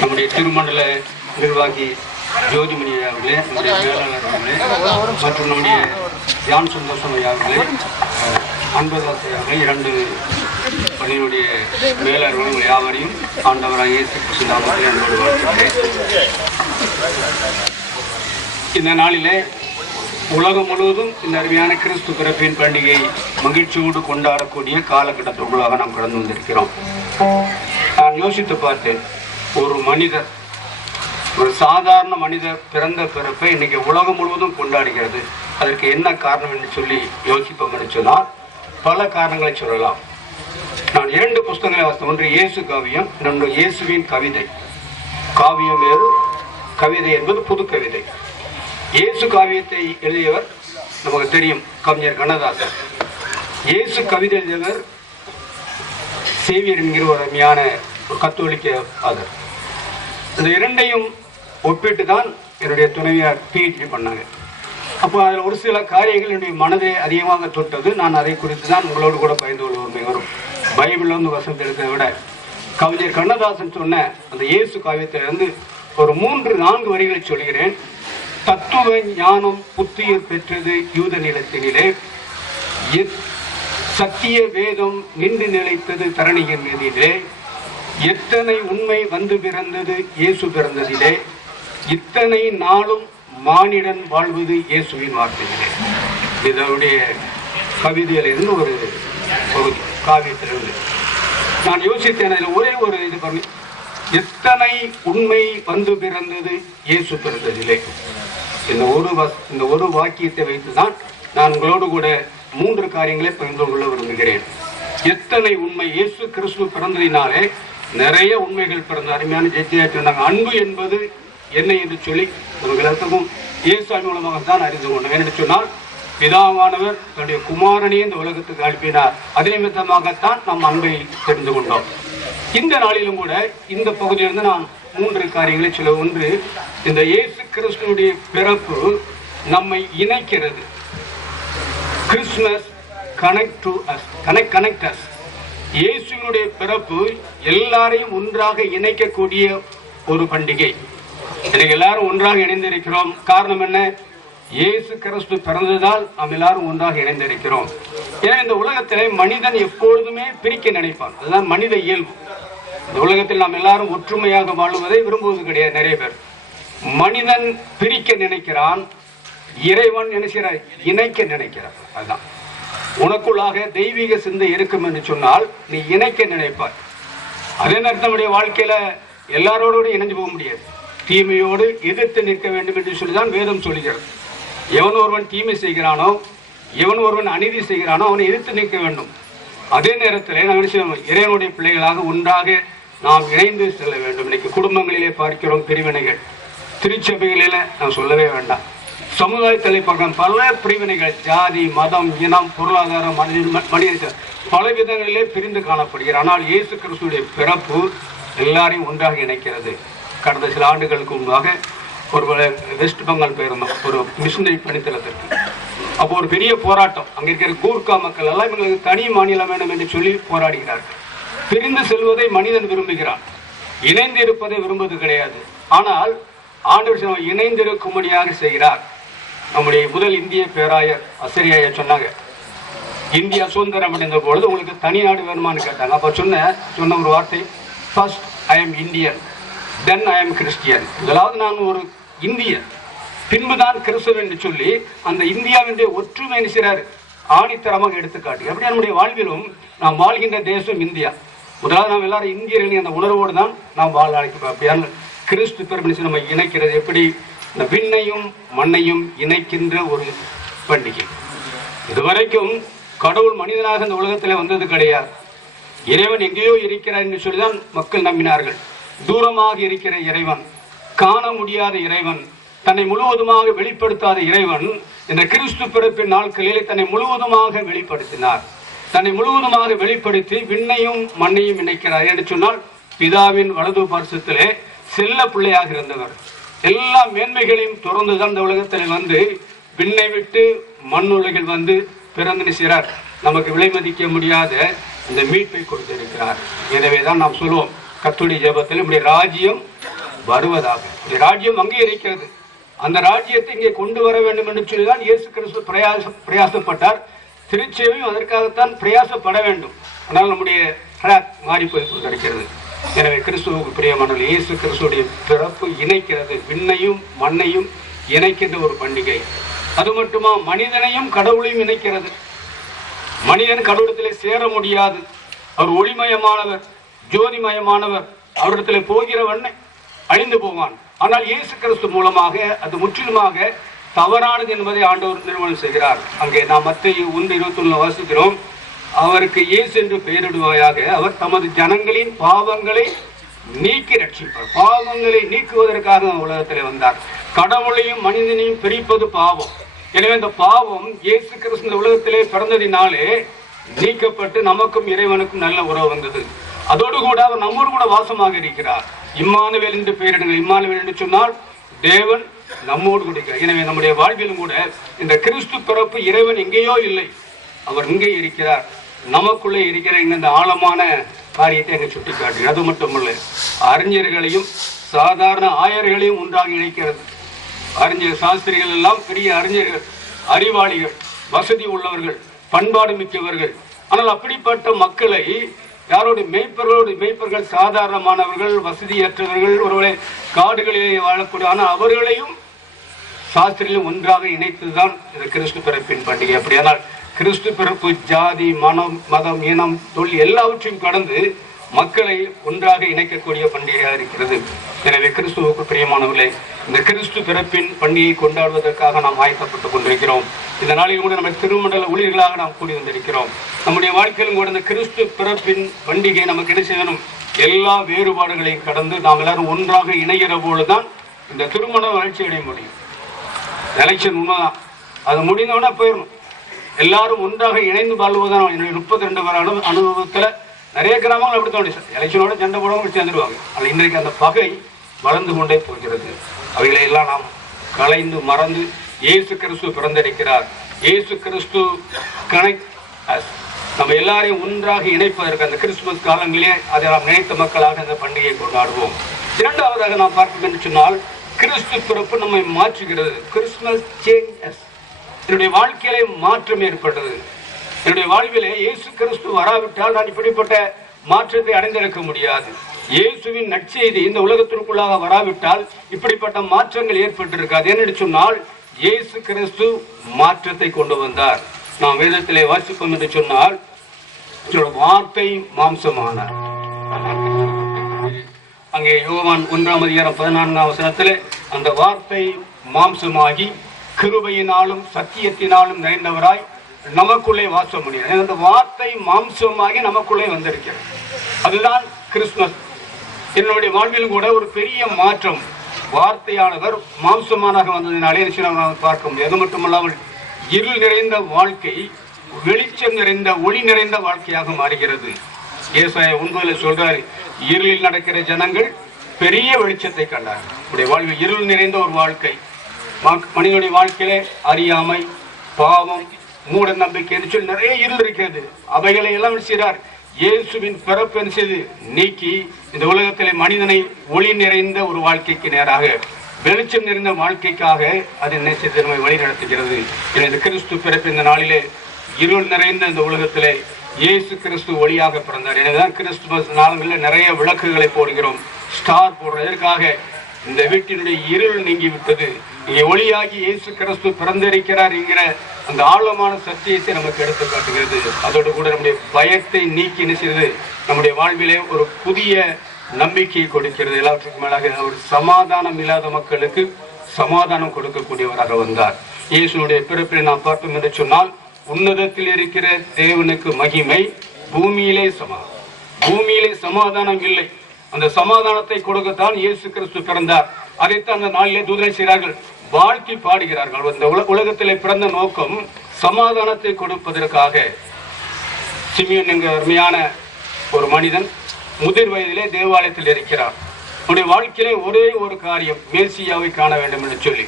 நம்முடைய திருமண்டல நிர்வாகி ஜோதிமணி ஐயா அவர்களே, நம்முடைய மேலாளர் அவர்களே, மற்றும் நம்முடைய யான் சந்தோஷம் ஐயா அவர்களே, அன்பதாஸ் ஐயா அவர்களே, 2 பள்ளியினுடைய மேலாளர்களும் யாவரையும் ஆண்டவராக இயேசு கிறிஸ்து நாமத்தில் அன்போடு வாழ்த்துகிறேன். இந்த நாளிலே உலகம் முழுவதும் இந்த அருமையான கிறிஸ்து பிறப்பின் பண்டிகை மகிழ்ச்சியோடு கொண்டாடக்கூடிய காலகட்டத்திற்குள்ளாக நாம் கடந்து வந்திருக்கிறோம். நான் யோசித்து பார்த்தேன், ஒரு மனிதர், ஒரு சாதாரண மனிதர் பிறந்த பிறப்பை இன்னைக்கு உலகம் முழுவதும் கொண்டாடுகிறது. அதற்கு என்ன காரணம் என்று சொல்லி யோசிப்போம் என்று சொன்னால் பல காரணங்களை சொல்லலாம். நான் 2 புஸ்தகங்களை வாசித்தேன். ஒன்று இயேசு காவியம், இன்னொன்று இயேசுவின் கவிதை. காவியம் வேறு, கவிதை என்பது புது கவிதை. இயேசு காவியத்தை எழுதியவர் நமக்கு தெரியும், கவிஞர் கண்ணதாசன். இயேசு கவிதை எழுதியவர் சேவியர் என்கிற ஒரு அருமையான ஒரு கத்தோலிக்க ஆதர். இந்த 2ஐயும் ஒப்பிட்டு தான் என்னுடைய துணைவியார் PhD பண்ணாங்க. அப்போ அதில் ஒரு சில காரியங்கள் என்னுடைய மனதை அதிகமாக தொட்டது. நான் அதை குறித்து தான் உங்களோடு கூட பகிர்ந்து கொள்ள உரிமை வரும். பைபிளில் வந்து வசனத்தை எடுத்ததை விட கவிஞர் கண்ணதாசன் சொன்ன அந்த இயேசு காவியத்திலிருந்து ஒரு 3-4 வரிகளை சொல்கிறேன். தத்துவ ஞானம் புத்துயிர் பெற்றது யூத நிலத்தினிலே, சத்திய வேதம் நின்று நிலைத்தது தரணியின் மீதிலே, எத்தனை உண்மை வந்து பிறந்தது இயேசு பிறந்ததிலே, இத்தனை நாளும் மானிடன் வாழ்வது இயேசுவின் வார்த்தையிலே. இதனுடைய கவிதையிலிருந்து ஒரு பகுதி, காவியத்திலிருந்து நான் யோசித்தேன். அதில் ஒரே ஒரு இது பண்ணி, எத்தனை உண்மை வந்து பிறந்தது இயேசு பிறந்ததிலே. இந்த ஒரு வாக்கியத்தை வைத்துதான் நான் உங்களோடு கூட 3 காரியங்களை பகிர்ந்து கொள்ள விரும்புகிறேன். எத்தனை உண்மை, இயேசு கிறிஸ்து பிறந்ததினாலே நிறைய உண்மைகள் பிறந்த அருமையான ஜெயிச்சியா சொன்னாங்க. அன்பு என்பது என்ன என்று சொல்லி நமக்கு எல்லாத்துக்கும் இயேசு மூலமாகத்தான் அறிந்து கொண்டோம். என்று சொன்னால் பிதாவானவர் தன்னுடைய குமாரனையே இந்த உலகத்துக்கு அனுப்பினார். அதே விதமாகத்தான் நம் அன்பை தெரிந்து கொண்டோம். இந்த நாளிலும் கூட இந்த பகுதியிலிருந்து நான் 3 காரியங்களை சொல்ல. ஒன்று, இந்த இயேசு கிறிஸ்துனுடைய பிறப்பு நம்மை இணைக்கிறது. Christmas connect us. இயேசுவினுடைய பிறப்பு எல்லாரையும் ஒன்றாக இணைக்கக்கூடிய ஒரு பண்டிகை. இன்னைக்கு எல்லாரும் ஒன்றாக இணைந்திருக்கிறோம். காரணம் என்ன? இயேசு கிறிஸ்து பிறந்ததால் நாம் எல்லாரும் ஒன்றாக இணைந்திருக்கிறோம். ஏன்னா இந்த உலகத்திலே மனிதன் எப்பொழுதுமே பிரிக்க நினைப்பான். அதுதான் மனித இயல்பு. இந்த உலகத்தில் நாம் எல்லாரும் ஒற்றுமையாக வாழுவதை விரும்புவது கிடையாது. நிறைய பேர் மனிதன் பிரிக்க நினைக்கிறான், இறைவன் நினைக்கிறார் இணைக்க நினைக்கிறார். அதுதான் உனக்குள்ளாக தெய்வீக சிந்தை இருக்கும் என்று சொன்னால் நீ இணைக்க நினைப்பார். அதே நேரத்தில் நம்முடைய வாழ்க்கையில எல்லாரோடு இணைஞ்சு போக முடியாது. தீமையோடு எதிர்த்து நிற்க வேண்டும் என்று சொல்லிதான் வேதம் சொல்கிறது. எவன் ஒருவன் தீமை செய்கிறானோ, எவன் ஒருவன் அநீதி செய்கிறானோ அவனை எதிர்த்து நிற்க வேண்டும். அதே நேரத்தில் நாம் இறைவனுடைய பிள்ளைகளாக ஒன்றாக நாம் இணைந்து செல்ல வேண்டும். இன்னைக்கு குடும்பங்களிலே பார்க்கிறோம் பிரிவினைகள், திருச்சபைகளில நாம் சொல்லவே வேண்டாம். சமுதாயத்தில் பார்க்கலாம் பல பிரிவினைகள், ஜாதி, மதம், இனம், பொருளாதாரம், மனித பல விதங்களிலே பிரிந்து காணப்படுகிறது. ஆனால் இயேசு கிறிஸ்துடைய பிறப்பு எல்லாரையும் ஒன்றாக இணைக்கிறது. கடந்த சில ஆண்டுகளுக்கு முன்பாக ஒரு வெஸ்ட் பெங்கால் போயிருந்தோம், ஒரு மிஷினரி பணித்தளத்திற்கு. அப்போ ஒரு பெரிய போராட்டம். அங்கே இருக்கிற கூர்க்கா மக்கள் எல்லாம் இவங்களுக்கு தனி மாநிலம் வேணும் என்று சொல்லி போராடுகிறார்கள். பிரிந்து செல்வதை மனிதன் விரும்புகிறான், இணைந்து இருப்பதை விரும்புவது கிடையாது. ஆனால் ஆண்டவர் இணைந்திருக்கும்படியாக செய்கிறார். நம்முடைய முதல் இந்திய பேராயர் அசரியாய சொன்னாங்க, இந்தியா சுதந்திரம் அடைந்த பொழுது உங்களுக்கு தனி நாடு வேணுமான்னு கேட்டாங்க. அப்போ சொன்ன ஒரு வார்த்தை, first I am Indian, then I am Christian. முதலாவது நான் ஒரு இந்தியன், பின்புதான் கிறிஸ்தவன் என்று சொல்லி அந்த இந்தியாவினுடைய ஒற்றுமை செய்கிறார் ஆணித்தரமாக எடுத்துக்காட்டு. எப்படி நம்முடைய வாழ்விலும் நாம் வாழ்கின்ற தேசம் இந்தியா. முதலாவது நாம் எல்லாரும் இந்தியர்கள் அந்த உணர்வோடு தான் நாம் வாழ அழைக்கிறோம். அப்படியான கிறிஸ்து பிறப்பு நம்ம இணைக்கிறது எப்படி? இந்த விண்ணையும் மண்ணையும் இணைக்கின்ற ஒரு பண்டிகை. இதுவரைக்கும் கடவுள் மனிதனாக இந்த உலகத்தில் வந்தது கிடையாது. இறைவன் எங்கேயோ இருக்கிறார் என்று சொல்லிதான் மக்கள் நம்பினார்கள். தூரமாக இருக்கிற இறைவன், காண முடியாத இறைவன், தன்னை முழுவதுமாக வெளிப்படுத்தாத இறைவன் இந்த கிறிஸ்து பிறப்பின் நாட்களிலே தன்னை முழுவதுமாக வெளிப்படுத்தினார். தன்னை முழுவதுமாக வெளிப்படுத்தி விண்ணையும் மண்ணையும் இணைக்கிறார் என்று சொன்னால் பிதாவின் வலது பார்சத்திலே செல்ல பிள்ளையாக இருந்தவர். எல்லா மேன்மைகளையும் தொடர்ந்துதான் இந்த உலகத்தில் வந்து விண்ணை விட்டு மண் உலகில் வந்து பிறந்து செய்கிறார். நமக்கு விலை மதிக்க முடியாத இந்த மீட்பை கொடுத்திருக்கிறார். எனவே தான் நாம் சொல்லுவோம் கர்த்தருடைய ஜெபத்தில் நம்முடைய ராஜ்யம் வருவதாக. ராஜ்யம் அங்கே இருக்கிறது. அந்த ராஜ்யத்தை இங்கே கொண்டு வர வேண்டும் என்று சொல்லிதான் இயேசு கிறிஸ்து பிரயாசப்பட்டார். திருச்சேவையும் அதற்காகத்தான் பிரயாசப்பட வேண்டும். ஆனால் நம்முடைய மாறி போய் கொண்டிருக்கிறது. எனவே கிறிஸ்துவுக்கு பிரியமானவர்களே, இயேசு கிறிஸ்துடைய பிறப்பு இணைக்கிறது. விண்ணையும் மண்ணையும் இணைக்கின்ற ஒரு பண்டிகை. அது மட்டுமா, மனிதனையும் கடவுளையும் இணைக்கிறது. மனிதன் கடவுளத்திலே சேர முடியாது. அவர் ஒளிமயமானவர், ஜோதிமயமானவர். அவரிடத்திலே போகிறவன் அழிந்து போவான். ஆனால் இயேசு கிறிஸ்து மூலமாக அது முற்றிலுமாக தவறானது என்பதை ஆண்டவர் நிறுவனம் செய்கிறார். அங்கே நாம் மத்தேயு 1:21 வாசிக்கிறோம். அவருக்கு இயேசு என்று பெயரிடுவாயாக, அவர் தமது ஜனங்களின் பாவங்களை நீக்கி ரட்சிப்பார். பாவங்களை நீக்குவதற்காக உலகத்திலே வந்தார். கடவுளையும் மனிதனையும் பிரிப்பது பாவம். எனவே இந்த பாவம் இயேசு கிறிஸ்து இந்த உலகத்திலே பிறந்ததினாலே நீக்கப்பட்டு நமக்கும் இறைவனுக்கும் நல்ல உறவு வந்தது. அதோடு கூட அவர் நம்மோடு கூட வாசமாக இருக்கிறார். இம்மானுவேல் என்று பெயரிடுங்கள். இம்மானுவேல் என்று சொன்னால் தேவன் நம்மோடு கூட இருக்கிறார். எனவே நம்முடைய வாழ்விலும் கூட இந்த கிறிஸ்து பிறப்பு இறைவன் எங்கேயோ இல்லை, அவர் இங்கே இருக்கிறார், நமக்குள்ளே இருக்கிற இந்த ஆழமான காரியத்தை அங்கே சுட்டி காட்டுகிறார். அது மட்டுமல்ல, அறிஞர்களையும் சாதாரண ஆயர்களையும் ஒன்றாக இணைக்கிறது. அறிஞர் சாஸ்திரிகள் எல்லாம் பெரிய அறிஞர்கள், அறிவாளிகள், வசதி உள்ளவர்கள், பண்பாடு மிக்கவர்கள். ஆனால் அப்படிப்பட்ட மக்களை யாரோடு மெய்ப்பர்கள் சாதாரணமானவர்கள், வசதியற்றவர்கள், ஒருவரை காடுகளிலே வாழக்கூடிய, ஆனால் அவர்களையும் சாஸ்திரிகளும் ஒன்றாக இணைத்துதான் இந்த கிறிஸ்து பிறப்பின் பண்டிகை. அப்படியானால் கிறிஸ்து பிறப்பு ஜாதி, மதம், இனம், தொழில் எல்லாவற்றையும் கடந்து மக்களை ஒன்றாக இணைக்கக்கூடிய பண்டிகையாக இருக்கிறது. எனவே கிறிஸ்துவுக்கு பிரியமானவர்களே, இந்த கிறிஸ்து பிறப்பின் பண்டிகையை கொண்டாடுவதற்காக நாம் ஆயத்தப்பட்டுக் கொண்டிருக்கிறோம். இந்த நாளில் கூட நம்ம திருமண்டல ஊழியர்களாக நாம் கூடி வந்திருக்கிறோம். நம்முடைய வாழ்க்கையிலும் கூட இந்த கிறிஸ்து பிறப்பின் பண்டிகை நமக்கு என்ன செய்யணும்? எல்லா வேறுபாடுகளையும் கடந்து நாம் எல்லாரும் ஒன்றாக இணைகிற போதுதான் இந்த திருமண வளர்ச்சி அடைய முடியும். எலெக்ஷன் உண்மைதான், அது முடிந்தோன்னா போயிடணும். எல்லாரும் ஒன்றாக இணைந்து வாழ்வதுதான். என்னுடைய 32 வருட அனுபவத்தில் நிறைய கிராமங்கள் அப்படி தோண்டி எலெக்ஷனோட சண்டை போடவும் சேர்ந்துருவாங்க. ஆனால் இன்றைக்கு அந்த பகை வளர்ந்து கொண்டே போகிறது. அவைகளை எல்லாம் நாம் கலைந்து மறந்து இயேசு கிறிஸ்து பிறந்திருக்கிறார். இயேசு கிறிஸ்து நம்ம எல்லாரையும் ஒன்றாக இணைப்பதற்கு அந்த கிறிஸ்துமஸ் காலங்களிலே அதை நாம் நினைத்த மக்களாக அந்த பண்டிகையை கொண்டாடுவோம். இரண்டாவதாக நாம் பார்க்கும் என்று சொன்னால், கிறிஸ்து பிறப்பு நம்மை மாற்றுகிறது. Christmas changes. என்னுடைய வாழ்க்கையிலே மாற்றம் ஏற்பட்டது. என்னுடைய வாழ்விலே இயேசு கிறிஸ்து வராவிட்டால் நான் இப்படிப்பட்ட மாற்றத்தை அடைந்திருக்க முடியாது. இயேசுவின் நற்செய்தி இந்த உலகத்திற்குள்ளாக வராவிட்டால் இப்படிப்பட்ட மாற்றங்கள் ஏற்பட்டிருக்காது. என்று சொன்னால் இயேசு கிறிஸ்து மாற்றத்தை கொண்டு வந்தார். நாம் வேதத்திலே வாசிப்போம் என்று சொன்னால், வார்த்தை மாம்சமானார். அங்கே யோவான் 1:14 அந்த வார்த்தை மாம்சமாகி கிருபையினாலும் சத்தியத்தினாலும் நிறைந்தவராய் நமக்குள்ளே வாசம் முடியும். அந்த வார்த்தை மாம்சமாகி நமக்குள்ளே வந்திருக்கிறது. அதுதான் கிறிஸ்துமஸ். என்னுடைய வாழ்விலும் கூட ஒரு பெரிய மாற்றம். வார்த்தையானவர் மாம்சமானாக வந்ததினாலே பார்க்க முடியும். அது மட்டுமல்லாமல் இருள் நிறைந்த வாழ்க்கை வெளிச்சம் நிறைந்த ஒளி நிறைந்த வாழ்க்கையாக மாறுகிறது. ஏசாயா 9 சொல்றாரு, இருளில் நடக்கிற ஜனங்கள் பெரிய வெளிச்சத்தை கண்டார். உடைய வாழ்வில் இருள் நிறைந்த ஒரு வாழ்க்கை. மனிதனுடைய வாழ்க்கையிலே அறியாமை, பாவம், மூட நம்பிக்கை என்று சொல்லி நிறைய இருள் இருக்கிறது. அவைகளை எல்லாம் செய்தார். இயேசுவின் பிறப்பு செய்து நீக்கி இந்த உலகத்திலே மனிதனை ஒளி நிறைந்த ஒரு வாழ்க்கைக்கு நேராக, வெளிச்சம் நிறைந்த வாழ்க்கைக்காக அது என்ன செய்து நம்மை வழி நடத்துகிறது. இந்த கிறிஸ்து பிறப்பு இந்த நாளிலே இருள் நிறைந்த இந்த உலகத்திலே இயேசு கிறிஸ்து ஒளியாக பிறந்தார். எனவேதான் கிறிஸ்துமஸ் நாளங்களில் நிறைய விளக்குகளை போடுகிறோம், ஸ்டார் போடுறோம். எதற்காக? இந்த வீட்டினுடைய இருள் நீங்கி விட்டது, இங்கே ஒளியாகி இயேசு கிறிஸ்து பிறந்திருக்கிறார் என்கிற அந்த ஆழமான சத்தியத்தை நமக்கு எடுத்து காட்டுகிறது. அதோடு கூட நம்முடைய பயத்தை நீக்கி செய்து நம்முடைய வாழ்விலே ஒரு புதிய நம்பிக்கையை கொடுக்கிறது. எல்லாவற்றுக்கும் மேலாக அவர் சமாதானம் இல்லாத மக்களுக்கு சமாதானம் கொடுக்கக்கூடியவராக வந்தார். இயேசுனுடைய பிறப்பினை நாம் பார்த்தோம் என்று சொன்னால், உன்னதத்தில் இருக்கிற தேவனுக்கு மகிமை, பூமியிலே சமாதானம் இல்லை. அந்த சமாதானத்தை கொடுக்கத்தான் இயேசு கிறிஸ்து பிறந்தார். அதைத்தான் அந்த நாளிலே தூதரை செய்கிறார்கள், வாழ்க்கை பாடுகிறார்கள். அந்த உலகத்திலே பிறந்த நோக்கம் சமாதானத்தை கொடுப்பதற்காக. சிமியோன் என்கிற அருமையான ஒரு மனிதன் முதிர் வயதிலே தேவாலயத்தில் இருக்கிறார். அவருடைய வாழ்க்கையிலே ஒரே ஒரு காரியம், மேசியாவை காண வேண்டும் என்று சொல்லி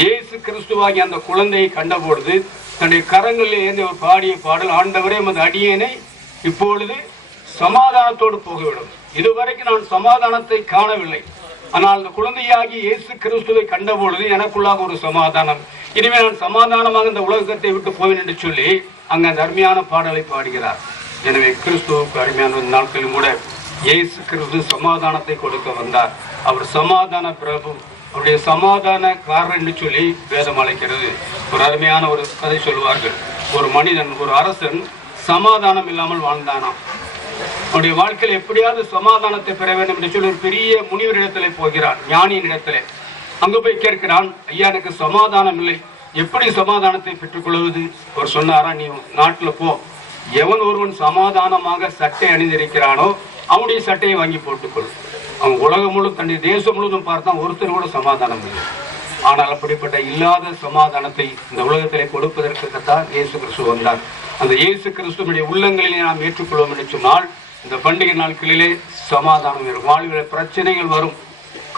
இயேசு கிறிஸ்துவாகி அந்த குழந்தையை கண்டபொழுது தன்னுடைய கரங்களில் ஏந்தி ஒரு பாடிய பாடல், ஆண்டவரே அந்த அடியேனை இப்பொழுது சமாதானத்தோடு போகவிடும். இதுவரைக்கும் நான் சமாதானத்தை காணவில்லை, ஆனால் அந்த குழந்தையாகி இயேசு கிறிஸ்துவை கண்டபொழுது எனக்குள்ளாக ஒரு சமாதானம், இனிமேல் நான் சமாதானமாக இந்த உலகத்தை விட்டு போவேன் என்று சொல்லி அங்க அந்த அருமையான பாடலை பாடுகிறார். எனவே கிறிஸ்துவுக்கு அருமையான நாட்களிலும் கூட இயேசு கிறிஸ்து சமாதானத்தை கொடுக்க வந்தார். அவர் சமாதான பிரபு, அவருடைய சமாதான காரர் என்று சொல்லி வேதம் அழைக்கிறது. ஒரு அருமையான ஒரு கதை சொல்வார்கள். ஒரு மனிதன், ஒரு அரசன் சமாதானம் இல்லாமல் வாழ்ந்தானாம். அவருடைய வாழ்க்கையில் எப்படியாவது சமாதானத்தை பெற வேண்டும் என்று சொல்லி ஒரு பெரிய முனிவரிடத்திலே போகிறான், ஞானியின் இடத்திலே. அங்கு போய் கேட்கிறான், ஐயா எனக்கு சமாதானம் இல்லை, எப்படி சமாதானத்தை பெற்றுக்கொள்வது? அவர் சொன்னாரா, நீ நாட்டில் போ, எவன் ஒருவன் சமாதானமாக சட்டை அணிந்திருக்கிறானோ அவனுடைய சட்டையை வாங்கி போட்டுக்கொள். அவன் உலகம் முழுவதும் தன்னுடைய தேசம் முழுவதும் பார்த்தான், ஒருத்தர் கூட சமாதானம் இல்லை. ஆனால் அப்படிப்பட்ட இல்லாத சமாதானத்தை இந்த உலகத்திலே கொடுப்பதற்குத்தான் இயேசு கிறிஸ்து வந்தார். அந்த இயேசு கிறிஸ்துவனுடைய உள்ளங்களிலே நாம் ஏற்றுக்கொள்வோம் என்று சொன்னால் இந்த பண்டிகை நாட்களிலே சமாதானம் இருக்கும். வாழ்வில் பிரச்சனைகள் வரும்,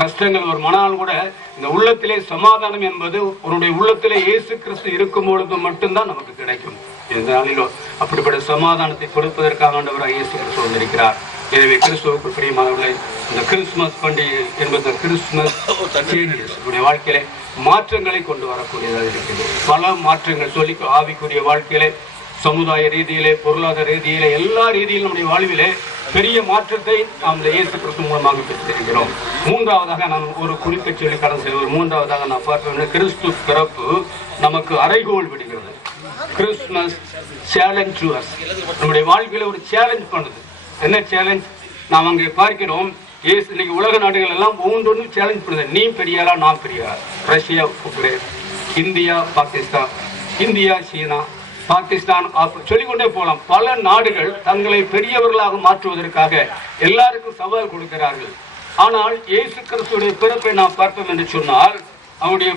கஷ்டங்கள் வரும், ஆனால் கூட இந்த உள்ளத்திலே சமாதானம் என்பது உன்னுடைய உள்ளத்திலே இயேசு கிறிஸ்து இருக்கும் பொழுது மட்டும்தான் நமக்கு கிடைக்கும். இந்த நாளிலோ அப்படிப்பட்ட சமாதானத்தை கொடுப்பதற்காக ஆண்டவராக இயேசு கிறிஸ்து வந்திருக்கிறார். எனவே கிறிஸ்துவுக்கு பிரியமானவர்களே, இந்த கிறிஸ்துமஸ் பண்டிகை என்பது கிறிஸ்துமஸ் வாழ்க்கையிலே மாற்றங்களை கொண்டு வரக்கூடியதாக இருக்கிறது. பல மாற்றங்கள் சொல்லி ஆவிக்குரிய வாழ்க்கையிலே, சமுதாய ரீதியிலே, பொருளாதார ரீதியிலே, எல்லா ரீதியிலும் நம்முடைய வாழ்விலே பெரிய மாற்றத்தை நாம் இந்த இயேசு கிறிஸ்து மூலமாக பெற்றிருக்கிறோம். மூன்றாவதாக நான் ஒரு குறிப்பை சொல்லி கடந்து செல்வோம். மூன்றாவதாக நான் பார்க்க கிறிஸ்து பிறப்பு நமக்கு அறைகோல் விடுகிறது. கிறிஸ்துமஸ் சேலஞ்ச் டு அஸ், நம்முடைய வாழ்க்கையில ஒரு சேலஞ்ச் பண்ணுது. என்ன சேலஞ்ச்? நாம் அங்கே பார்க்கிறோம், இன்னைக்கு உலக நாடுகள் எல்லாம் ஒவ்வொன்று சேலஞ்ச் பண்ணுது. நீ பெரியாளா, நான் பெரியாளா? Russia, Ukraine, India, Pakistan, India, China, Pakistan, சொல்லிக்கொண்டே போகலாம். பல நாடுகள் தங்களை பெரியவர்களாக மாற்றுவதற்காக எல்லாருக்கும் சவால் கொடுக்கிறார்கள். ஆனால் இயேசு கிறிஸ்துடைய பிறப்பை நாம் பார்ப்போம் என்று சொன்னால் அவருடைய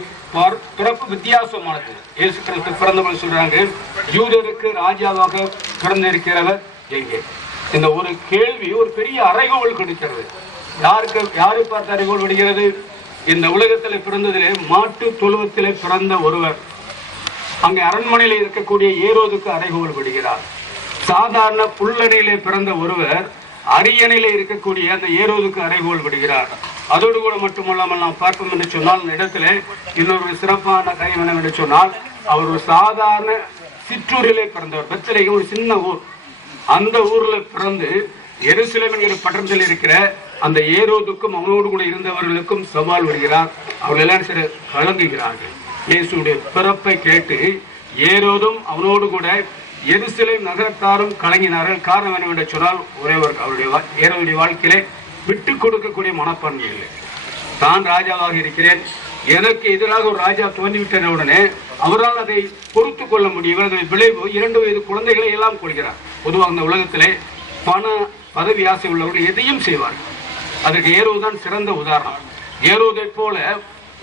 பிறப்பு வித்தியாசமானது. இயேசு கிறிஸ்து பிறந்தவர்கள் சொல்றாங்க, யூதருக்கு ராஜாவாக பிறந்திருக்கிறவர் எங்கே? இந்த ஒரு கேள்வி ஒரு பெரிய அறைகோல் கொடுக்கிறது. யாரு பார்த்து அறைகோல் விடுகிறது? இந்த உலகத்தில் பிறந்ததிலே மாட்டு தொழுவத்திலே பிறந்த ஒருவர் அங்கே அரண்மனையில் இருக்கக்கூடிய ஏரோதுக்கு அறைகோல் விடுகிறார். சாதாரண புல்லணையிலே பிறந்த ஒருவர் அரியணையிலே இருக்கக்கூடிய அந்த ஏரோதுக்கு அறைகோல் விடுகிறார். அதோடு கூட மட்டுமல்லாமல் நாம் பார்ப்போம் என்று சொன்னால் இந்த இடத்துல இன்னொரு சிறப்பான காரியம் என்னவென்று சொன்னால், அவர் ஒரு சாதாரண சிற்றூரிலே பிறந்தவர். பெத்லகேம் ஒரு சின்ன ஊர். அந்த ஊர்ல பிறந்து எருசலேம் என்கிற பட்டணத்தில் இருக்கிற அந்த ஏரோதுக்கும் அவனோடு கூட இருந்தவர்களுக்கும் சவால் வருகிறார். அவர்கள் எல்லாரும் சில கலங்குகிறார்கள். இயேசுடைய பிறப்பை கேட்டு ஏரோதும் அவனோடு கூட எருசலேம் நகரத்தாரும் கலங்கினார்கள். காரணம் என்னவென்று சொன்னால், ஒரே ஒரு அவருடைய ஏரோதுடைய வாழ்க்கையிலே விட்டு கொடுக்கக்கூடிய மனப்பான்மை இல்லை. தான் ராஜாவாக இருக்கிறேன், எனக்கு எதிராக ஒரு ராஜா தோன்றிவிட்ட உடனே அவரால் அதை பொறுத்து கொள்ள முடியும். அதன் விளைவு 2 வயது குழந்தைகளை எல்லாம் கொள்கிறார். பொதுவாக இந்த உலகத்திலே பதவி ஆசை உள்ளவர்கள் எதையும் செய்வார்கள். அதற்கு ஏரோதுதான் சிறந்த உதாரணம். ஏரோதை போல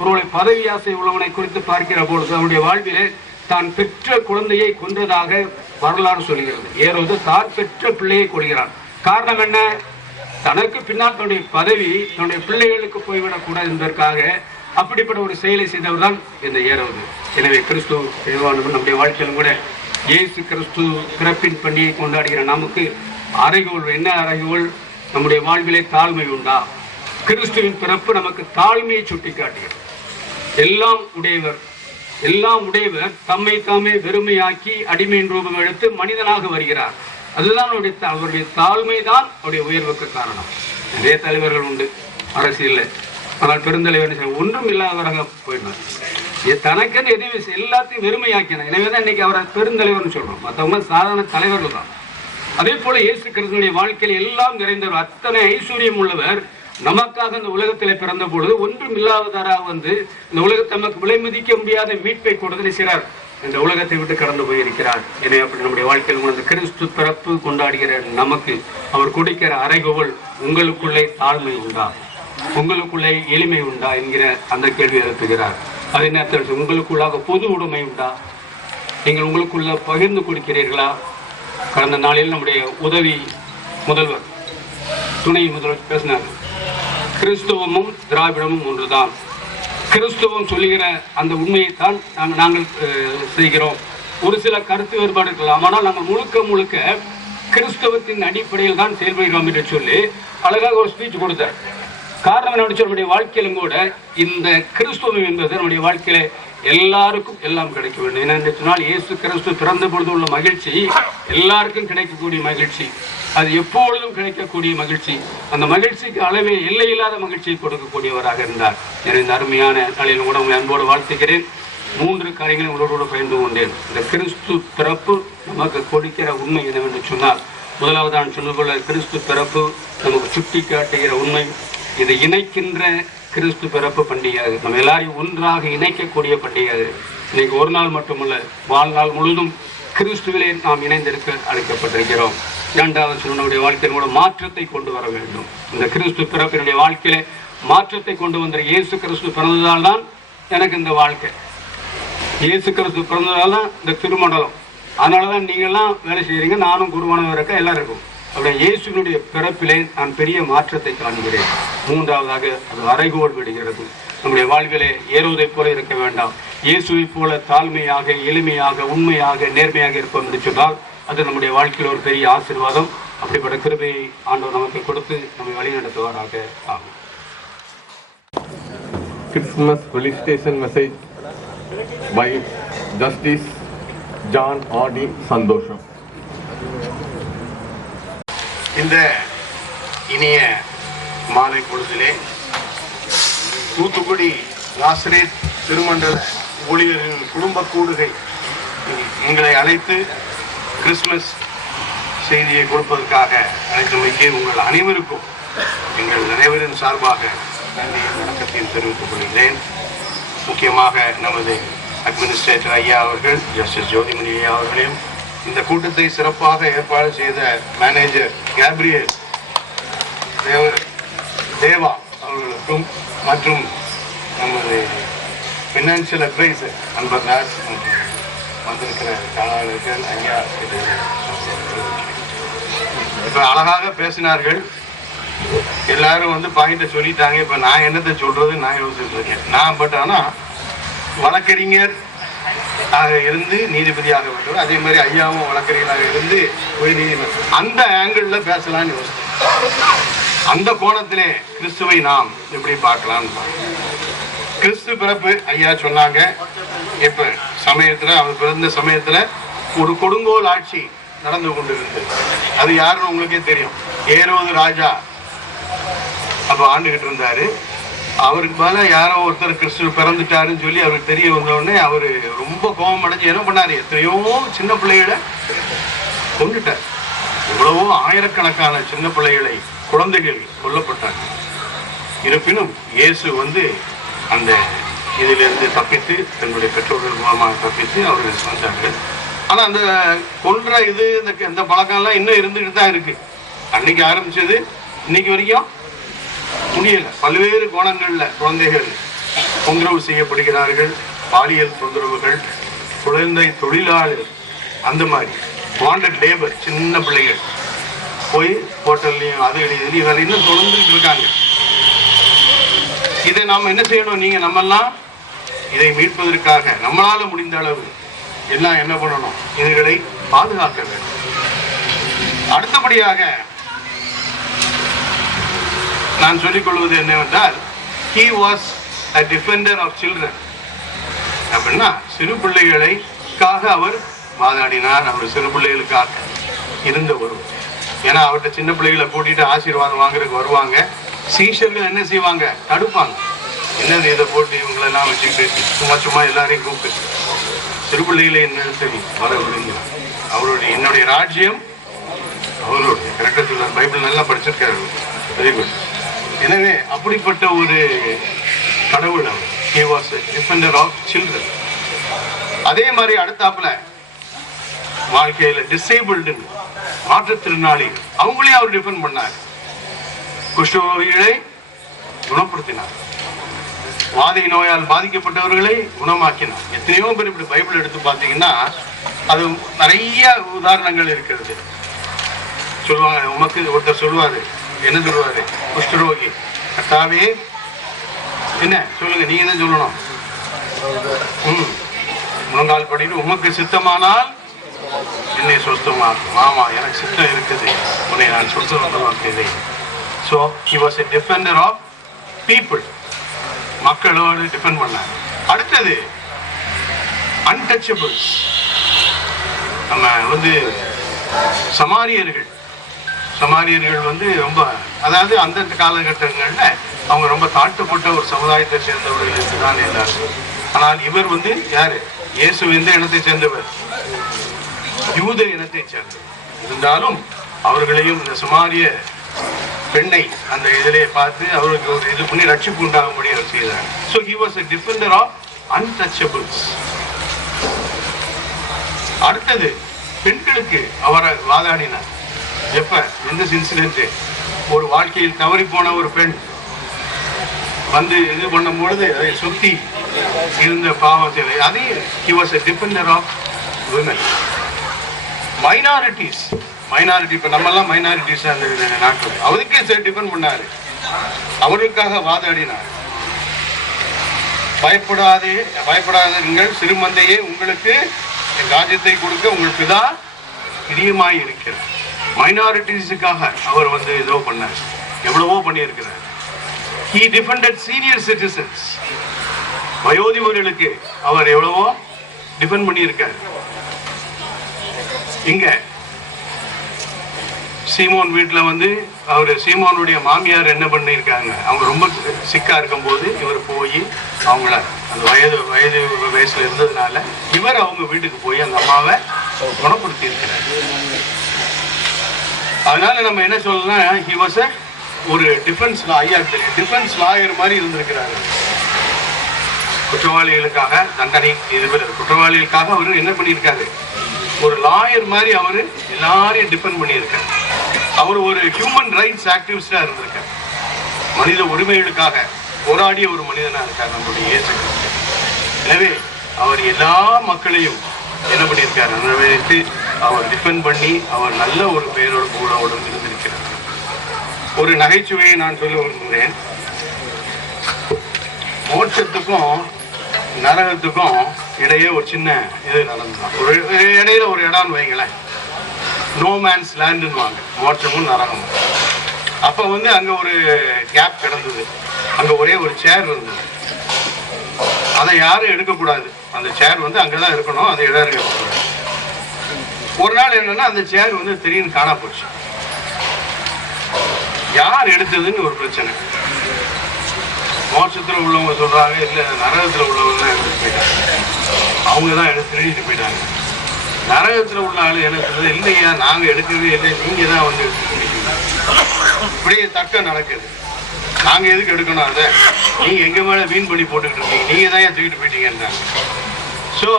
ஒருவரை பதவி ஆசை உள்ளவனை குறித்து பார்க்கிற பொழுது அவருடைய வாழ்விலே தான் பெற்ற குழந்தையை கொன்றதாக வரலாறு சொல்கிறது. ஏரோது தான் பெற்ற பிள்ளையை கொள்கிறான். காரணம் என்ன? தனக்கு பின்னால் தன்னுடைய பதவி தன்னுடைய பிள்ளைகளுக்கு போய்விடக் கூடாது என்பதற்காக அப்படிப்பட்ட ஒரு செயலை செய்தவர் தான் இந்த ஏரோது. எனவே கிறிஸ்து நம்முடைய வாழ்க்கையிலும் கூட இயேசு கிறிஸ்து பிறப்பின் பண்டிகை கொண்டாடுகிற நமக்கு அறைகோல் என்ன? அறைகோல் நம்முடைய வாழ்விலே தாழ்மை உண்டா? கிறிஸ்துவின் பிறப்பு நமக்கு தாழ்மையை சுட்டி காட்டுகிறது. எல்லாம் உடையவர் தம்மை தாமே வெறுமையாக்கி அடிமையின் ரூபம் எடுத்து மனிதனாக வருகிறார். அதுதான் அவருடைய தாழ்மை தான் அவருடைய உயர்வுக்கு காரணம். நிறைய தலைவர்கள் உண்டு அரசியல், ஆனால் பெருந்தலைவர் ஒன்றும் இல்லாதவராக போயினார். தனக்குன்னு எதையும் எல்லாத்தையும் வெறுமையாக்கினார். எனவேதான் இன்னைக்கு அவரை பெருந்தலைவர்னு சொல்றோம். மற்றவங்க சாதாரண தலைவர்கள் தான். அதே போல இயேசு கிறிஸ்துவினுடைய வாழ்க்கையில் எல்லாம் நிறைந்தவர், அத்தனை ஐஸ்வர்யம் உள்ளவர் நமக்காக இந்த உலகத்தில் பிறந்த பொழுது ஒன்றும் இல்லாதவராக வந்து இந்த உலகத்தை நமக்கு விலை மதிக்க முடியாத மீட்பை கொடுத்து நிற்கிறார். இந்த உலகத்தை விட்டு கடந்து போயிருக்கிறார். எனவே அப்படி நம்முடைய வாழ்க்கையில் உணர்ந்து கிறிஸ்து பிறப்பு கொண்டாடுகிற நமக்கு அவர் கொடுக்கிற அறைகோல், உங்களுக்குள்ளே தாழ்மை உண்டா, உங்களுக்குள்ளே எளிமை உண்டா என்கிற அந்த கேள்வி எழுப்புகிறார். அதே நேரத்தில் உங்களுக்குள்ளாக பொது உடைமை உண்டா? நீங்கள் உங்களுக்குள்ள பகிர்ந்து கொடுக்கிறீர்களா? கடந்த நாளில் நம்முடைய உதவி முதல்வர், துணை முதல்வர் பேசினார். கிறிஸ்துவமும் திராவிடமும் ஒன்றுதான். கிறிஸ்துவம் சொல்லுகிற அந்த உண்மையைத்தான் நாங்கள் செய்கிறோம். ஒரு சில கருத்து வேறுபாடு இருக்கலாம், ஆனால் நாங்கள் முழுக்க கிறிஸ்தவத்தின் அடிப்படையில் தான் செயல்படுகிறோம் என்று சொல்லி அழகாக ஒரு ஸ்பீச் கொடுத்தார். காரணம் என்ன? நம்முடைய வாழ்க்கையிலும் கூட இந்த கிறிஸ்துவம் என்பது நம்முடைய வாழ்க்கையில எல்லாருக்கும் எல்லாம் கிடைக்க வேண்டும். என்னென்று சொன்னால் இயேசு கிறிஸ்து பிறந்த பொழுது உள்ள மகிழ்ச்சி எல்லாருக்கும் கிடைக்கக்கூடிய மகிழ்ச்சி, அது எப்பொழுதும் கிடைக்கக்கூடிய மகிழ்ச்சி. அந்த மகிழ்ச்சிக்கு அளவே எல்லையில்லாத மகிழ்ச்சியை கொடுக்கக்கூடியவராக இருந்தார். இந்த அருமையான நாளில் கூட உங்களை அன்போடு வாழ்த்துகிறேன். 3 காரியங்களை உங்களோடு பகிர்ந்து கொண்டேன். இந்த கிறிஸ்து பிறப்பு நமக்கு கொடுக்கிற உண்மை என்னவென்று சொன்னால், முதலாவது நான் சொல்லுகொள்ள கிறிஸ்து பிறப்பு நமக்கு சுட்டி காட்டுகிற உண்மை, இது இணைக்கின்ற கிறிஸ்து பிறப்பு பண்டிகை. நம்ம எல்லாரையும் ஒன்றாக இணைக்கக்கூடிய பண்டிகை. இன்னைக்கு ஒரு நாள் மட்டுமல்ல, வாழ்நாள் முழுதும் கிறிஸ்துவிலே நாம் இணைந்திருக்க அழைக்கப்பட்டிருக்கிறோம். 2வது நம்முடைய வாழ்க்கையின் மூலம் மாற்றத்தை கொண்டு வர வேண்டும். இந்த கிறிஸ்து பிறப்பினுடைய வாழ்க்கையில மாற்றத்தை கொண்டு வந்த இயேசு கிறிஸ்து பிறந்ததால் தான் எனக்கு இந்த வாழ்க்கை, இயேசு கிறிஸ்து பிறந்ததால் தான் இந்த திருமண்டலம், அதனாலதான் நீங்கள்லாம் வேலை செய்யறீங்க, நானும் குருவானவர் இருக்க எல்லாம் இருக்கும். அப்படியே இயேசுனுடைய பிறப்பிலே நான் பெரிய மாற்றத்தை காண்கிறேன். 3வதாக அது அறைகோல் விடுகிறது. நம்முடைய வாழ்விலே ஏறுவதை போல இருக்க வேண்டாம், இயேசுவை போல தாழ்மையாக, எளிமையாக, உண்மையாக, நேர்மையாக இருப்போம் என்று சொன்னால் அது நம்முடைய வாழ்க்கையில் ஒரு பெரிய ஆசீர்வாதம். அப்படிப்பட்ட கிருபையை ஆண்டவர் நமக்கு கொடுத்து நம்மை வழிநடத்துவாராக. ஆகும். Christmas felicitation message by Justice John ஆடி சந்தோஷம். இந்த இனிய மாலை பொழுதிலே தூத்துக்குடி நாசரேத் திருமண்டல ஊழியர்களின் குடும்ப கூடுகை எங்களை அழைத்து கிறிஸ்துமஸ் செய்தியை கொடுப்பதற்காக அழைத்தமைக்கு உங்கள் அனைவருக்கும் எங்கள் அனைவரின் சார்பாக நன்றியும் வணக்கத்தையும் தெரிவித்துக் கொள்கிறேன். முக்கியமாக நமது அட்மினிஸ்ட்ரேட்டர் ஐயா அவர்கள், ஜஸ்டிஸ் ஜோதிமணி ஐயா அவர்களையும், இந்த கூட்டத்தை சிறப்பாக ஏற்பாடு செய்த மேனேஜர் கேப்ரியல் தேவா அவர்களுக்கும் மற்றும் நமது ஃபினான்ஷியல் அட்வைசர் நண்பர் ராஜ் வந்திருக்கிற கலாளர்கள் ஐயா இப்ப அழகாக பேசினார்கள். எல்லாரும் வந்து பாயிண்ட சொல்லிட்டாங்க. இப்ப நான் என்னத்தை சொல்றது நான் யோசிச்சுட்டு இருக்கேன். நான் பட் ஆனா வழக்கறிஞர் இருந்து நீதிபதியாக வேண்டும், அதே மாதிரி ஐயாவும் வழக்கறிஞராக இருந்து உயர்நீதிமன்றம், அந்த ஆங்கிள் பேசலாம்னு யோசிச்சேன். அந்த கோணத்திலே கிறிஸ்துவை நாம் எப்படி பார்க்கலாம்னு. கிறிஸ்து பிறப்பு ஐயா சொன்னாங்க. இப்ப சமயத்துல அவர் பிறந்த சமயத்துல ஒரு கொடுங்கோல் ஆட்சி நடந்து கொண்டிருந்தது. அது யாருன்னு உங்களுக்கே தெரியும். ஏரோது ராஜா அப்ப ஆண்டுகிட்டு இருந்தாரு. அவருக்கு மேல யாரோ ஒருத்தர் கிறிஸ்து பிறந்துட்டாருன்னு சொல்லி அவருக்கு தெரிய வந்த உடனே அவரு ரொம்ப கோபம் அடைஞ்சு என்ன பண்ணாரு, எத்தனையோ சின்ன பிள்ளைகளை கொண்டுட்டார். எவ்வளவோ ஆயிரக்கணக்கான சின்ன பிள்ளைகளை, குழந்தைகள் கொல்லப்பட்டாங்க. இருப்பினும் இயேசு வந்து அந்த இதிலிருந்து தப்பித்து தன்னுடைய பெற்றோர்கள் மூலமாக தப்பித்து அவர்கள் வந்தார்கள். ஆனா அந்த கொன்ற இது இந்த பழக்கம்லாம் இன்னும் இருந்துகிட்டு தான் இருக்கு. அன்னைக்கு ஆரம்பிச்சது இன்னைக்கு வரைக்கும் முடியல. பல்வேறு கோணங்கள்ல குழந்தைகள் தொந்தரவு செய்யப்படுகிறார்கள். பாலியல் தொந்தரவுகள், குழந்தை தொழிலாளர், அந்த மாதிரி வாண்டட் லேபர், சின்ன பிள்ளைகள் போய் ஹோட்டல்லையும் அது இதுலையும் வேலை இன்னும் தொடர்ந்துட்டு இருக்காங்க. இதை நாம் என்ன செய்யணும்? நீங்க நம்மெல்லாம் இதை மீட்பதற்காக நம்மளால முடிந்த அளவு எல்லாம் என்ன பண்ணணும்? இதுகளை பாதுகாக்க வேண்டும். அடுத்தபடியாக நான் சொல்லிக் கொள்வது என்னவென்றால், he was a defender of children. அப்படின்னா சிறு பிள்ளைகளுக்காக அவர் வாதாடினார். அவர் சிறு பிள்ளைகளுக்காக இருந்த ஒருவர். ஏன்னா அவர்கிட்ட சின்ன பிள்ளைகளை கூட்டிட்டு ஆசீர்வாதம் வாங்குறதுக்கு வருவாங்க. சீஷர்கள் என்ன செய்வாங்க? தடுப்பாங்க. என்னது இதை போட்டு இவங்களெல்லாம் வச்சுக்கிட்டு சும்மா சும்மா எல்லாரையும் கூப்பிட்டு சிறு பிள்ளைகளை என்ன சரி வர விடுங்க, அவருடைய என்னுடைய ராஜ்யம் அவருடைய. கரெக்டாக சொல்றாரு. பைபிள் நல்லா படிச்சிருக்காரு. Very good. எனவே அப்படிப்பட்ட ஒரு கடவுள் அவர். He was a defender of children. அதே மாதிரி அடுத்தாப்புல வாழ்க்கையில டிசேபிள்டு, மாற்றுத்திறனாளி, அவங்களையும் அவர் டிஃபெண்ட் பண்ணார். குஷ்டரோகிகளை குணப்படுத்தினார். வாதை நோயால் பாதிக்கப்பட்டவர்களை குணமாக்கினார். எத்தனையோ பேர் இப்படி பைபிள் எடுத்து பார்த்தீங்கன்னா அது நிறைய உதாரணங்கள் இருக்கிறது. சொல்லுவாங்க, உமக்கு ஒருத்தர் சொல்லுவாரு, என்ன சொல்லுவாரு? குஷ்டரோகி, கர்த்தாவே என்ன சொல்லுங்க, நீங்க என்ன சொல்லணும்? முழங்கால் படிட்டு உமக்கு சித்தமானால் என்னை சொஸ்தமாக்கும். ஆமா, எனக்கு சித்தம் இருக்குது, உன்னை நான் சொஸ்தமாக்குகிறேன். So he was a defender of people, மக்களோடு டிபெண்ட் பண்ணாங்க. அடுத்தது அன்டச்சபிள்ஸ், நம்ம வந்து சமாரியர்கள் வந்து ரொம்ப, அதாவது அந்தந்த காலகட்டங்கள்ல அவங்க ரொம்ப தாழ்த்தப்பட்ட ஒரு சமுதாயத்தை சேர்ந்தவர்கள் தான் எல்லாரும். ஆனால் இவர் வந்து யாரு? இயேசு எந்த இனத்தை சேர்ந்தவர்? யூத இனத்தை சேர்ந்தவர். இருந்தாலும் அவர்களையும் இந்த சமாரிய பெண்ணை அந்த இதிலே பார்த்து அவருக்கு ஒரு இது பண்ணி ரட்சிப்பு உண்டாகும்படி அவர் செய்தார். So he was a defender of untouchables. அடுத்தது பெண்களுக்கு அவர் வாதாடினார். எப்ப? எந்த இன்சிடென்ட்? ஒரு வாழ்க்கையில் தவறி போன ஒரு பெண் வந்து இது பண்ணும் பொழுது அதை சுத்தி இருந்த பாவத்தில் அதையும் he was a defender of women. Minority இப்ப நம்ம எல்லாம் மைனாரிட்டிஸ் அந்த நாட்டில் அவருக்கே டிபெண்ட் பண்ணாரு, அவர்களுக்காக வாதாடினார். பயப்படாதீர்கள் சிறுமந்தையே, உங்களுக்கு ராஜ்யத்தை கொடுக்க உங்களுக்கு தான் பிரியமாய் இருக்கிறார். மைனாரிட்டிஸுக்காக அவர் வந்து ஏதோ பண்ணார், எவ்வளவோ பண்ணியிருக்கிறார். He defended senior citizens. வயோதிபர்களுக்கு அவர் எவ்வளவோ டிஃபெண்ட் பண்ணியிருக்கார். இங்க சீமோன் வீட்டில் வந்து அவர் சீமோனுடைய மாமியார் என்ன பண்ணியிருக்காங்க, அவங்க ரொம்ப சிக்கா இருக்கும் போது இவர் போய் அவங்கள அந்த வயசுல இருந்ததுனால இவர் அவங்க வீட்டுக்கு போய் அந்த அம்மாவை குணப்படுத்தி இருக்கிறார். அதனால நம்ம என்ன சொல்லலாம், he was a ஒரு டிஃபென்ஸ் லாயர் மாதிரி இருந்திருக்கிறாரு. குற்றவாளிகளுக்காக தண்டனை, குற்றவாளிகளுக்காக அவர் என்ன பண்ணியிருக்காரு, ஒரு லாயர் மாதிரி அவர் எல்லாரையும் டிபெண்ட் பண்ணியிருக்காரு. அவர் ஒரு ஹியூமன் ரைட்ஸ் ஆக்டிவிஸ்டா இருந்திருக்கார். மனித உரிமைகளுக்காக போராடிய ஒரு மனிதனா இருக்கார் நம்முடைய இயேசு. எனவே அவர் எல்லா மக்களையும் என்ன பண்ணியிருக்காரு, அவர் டிபெண்ட் பண்ணி அவர் நல்ல ஒரு பெயரோடு கூட இருந்திருக்கிறார். ஒரு நகைச்சுவையை நான் சொல்ல விரும்புகிறேன். மோட்சத்துக்கும் நரகத்துக்கும் இடையே ஒரு சின்ன இது நடந்துதான். ஒரு இடையில ஒரு இடம்னு வைங்களேன், நோ மேன்ஸ் லேண்டுன்னு வாங்க, மோட்சமும் நரகமும். அப்ப வந்து அங்க ஒரு கேப் கிடந்தது, அங்க ஒரே ஒரு சேர் இருந்தது. அதை யாரும் எடுக்கக்கூடாது, அந்த சேர் வந்து அங்கதான் இருக்கணும், அதை இடம் இருக்கக்கூடாது. ஒரு நாள் என்னன்னா அந்த சேர் வந்து திடீர்னு காணா போச்சு. யார் எடுத்ததுன்னு ஒரு பிரச்சனை. மோட்சத்துல உள்ளவங்க சொல்றாங்க, இல்ல நரகத்துல உள்ளவங்க தான் எடுத்துட்டு போயிட்டாங்க, அவங்க தான் திருடிட்டு போயிட்டாங்க. நரகத்துல உள்ள ஆளு என்ன சொல்றது, இல்லையா நாங்க எடுக்கவே இல்லை, நீங்க தான் வந்து எடுத்துட்டு. இப்படியே தக்க நடக்குது. நாங்க எதுக்கு எடுக்கணும், அதை நீங்க எங்க மேல வீண் பண்ணி போட்டுக்கிட்டு இருக்கீங்க, நீங்க தான் ஏன் தூக்கிட்டு போயிட்டீங்கன்றாங்க. ஸோ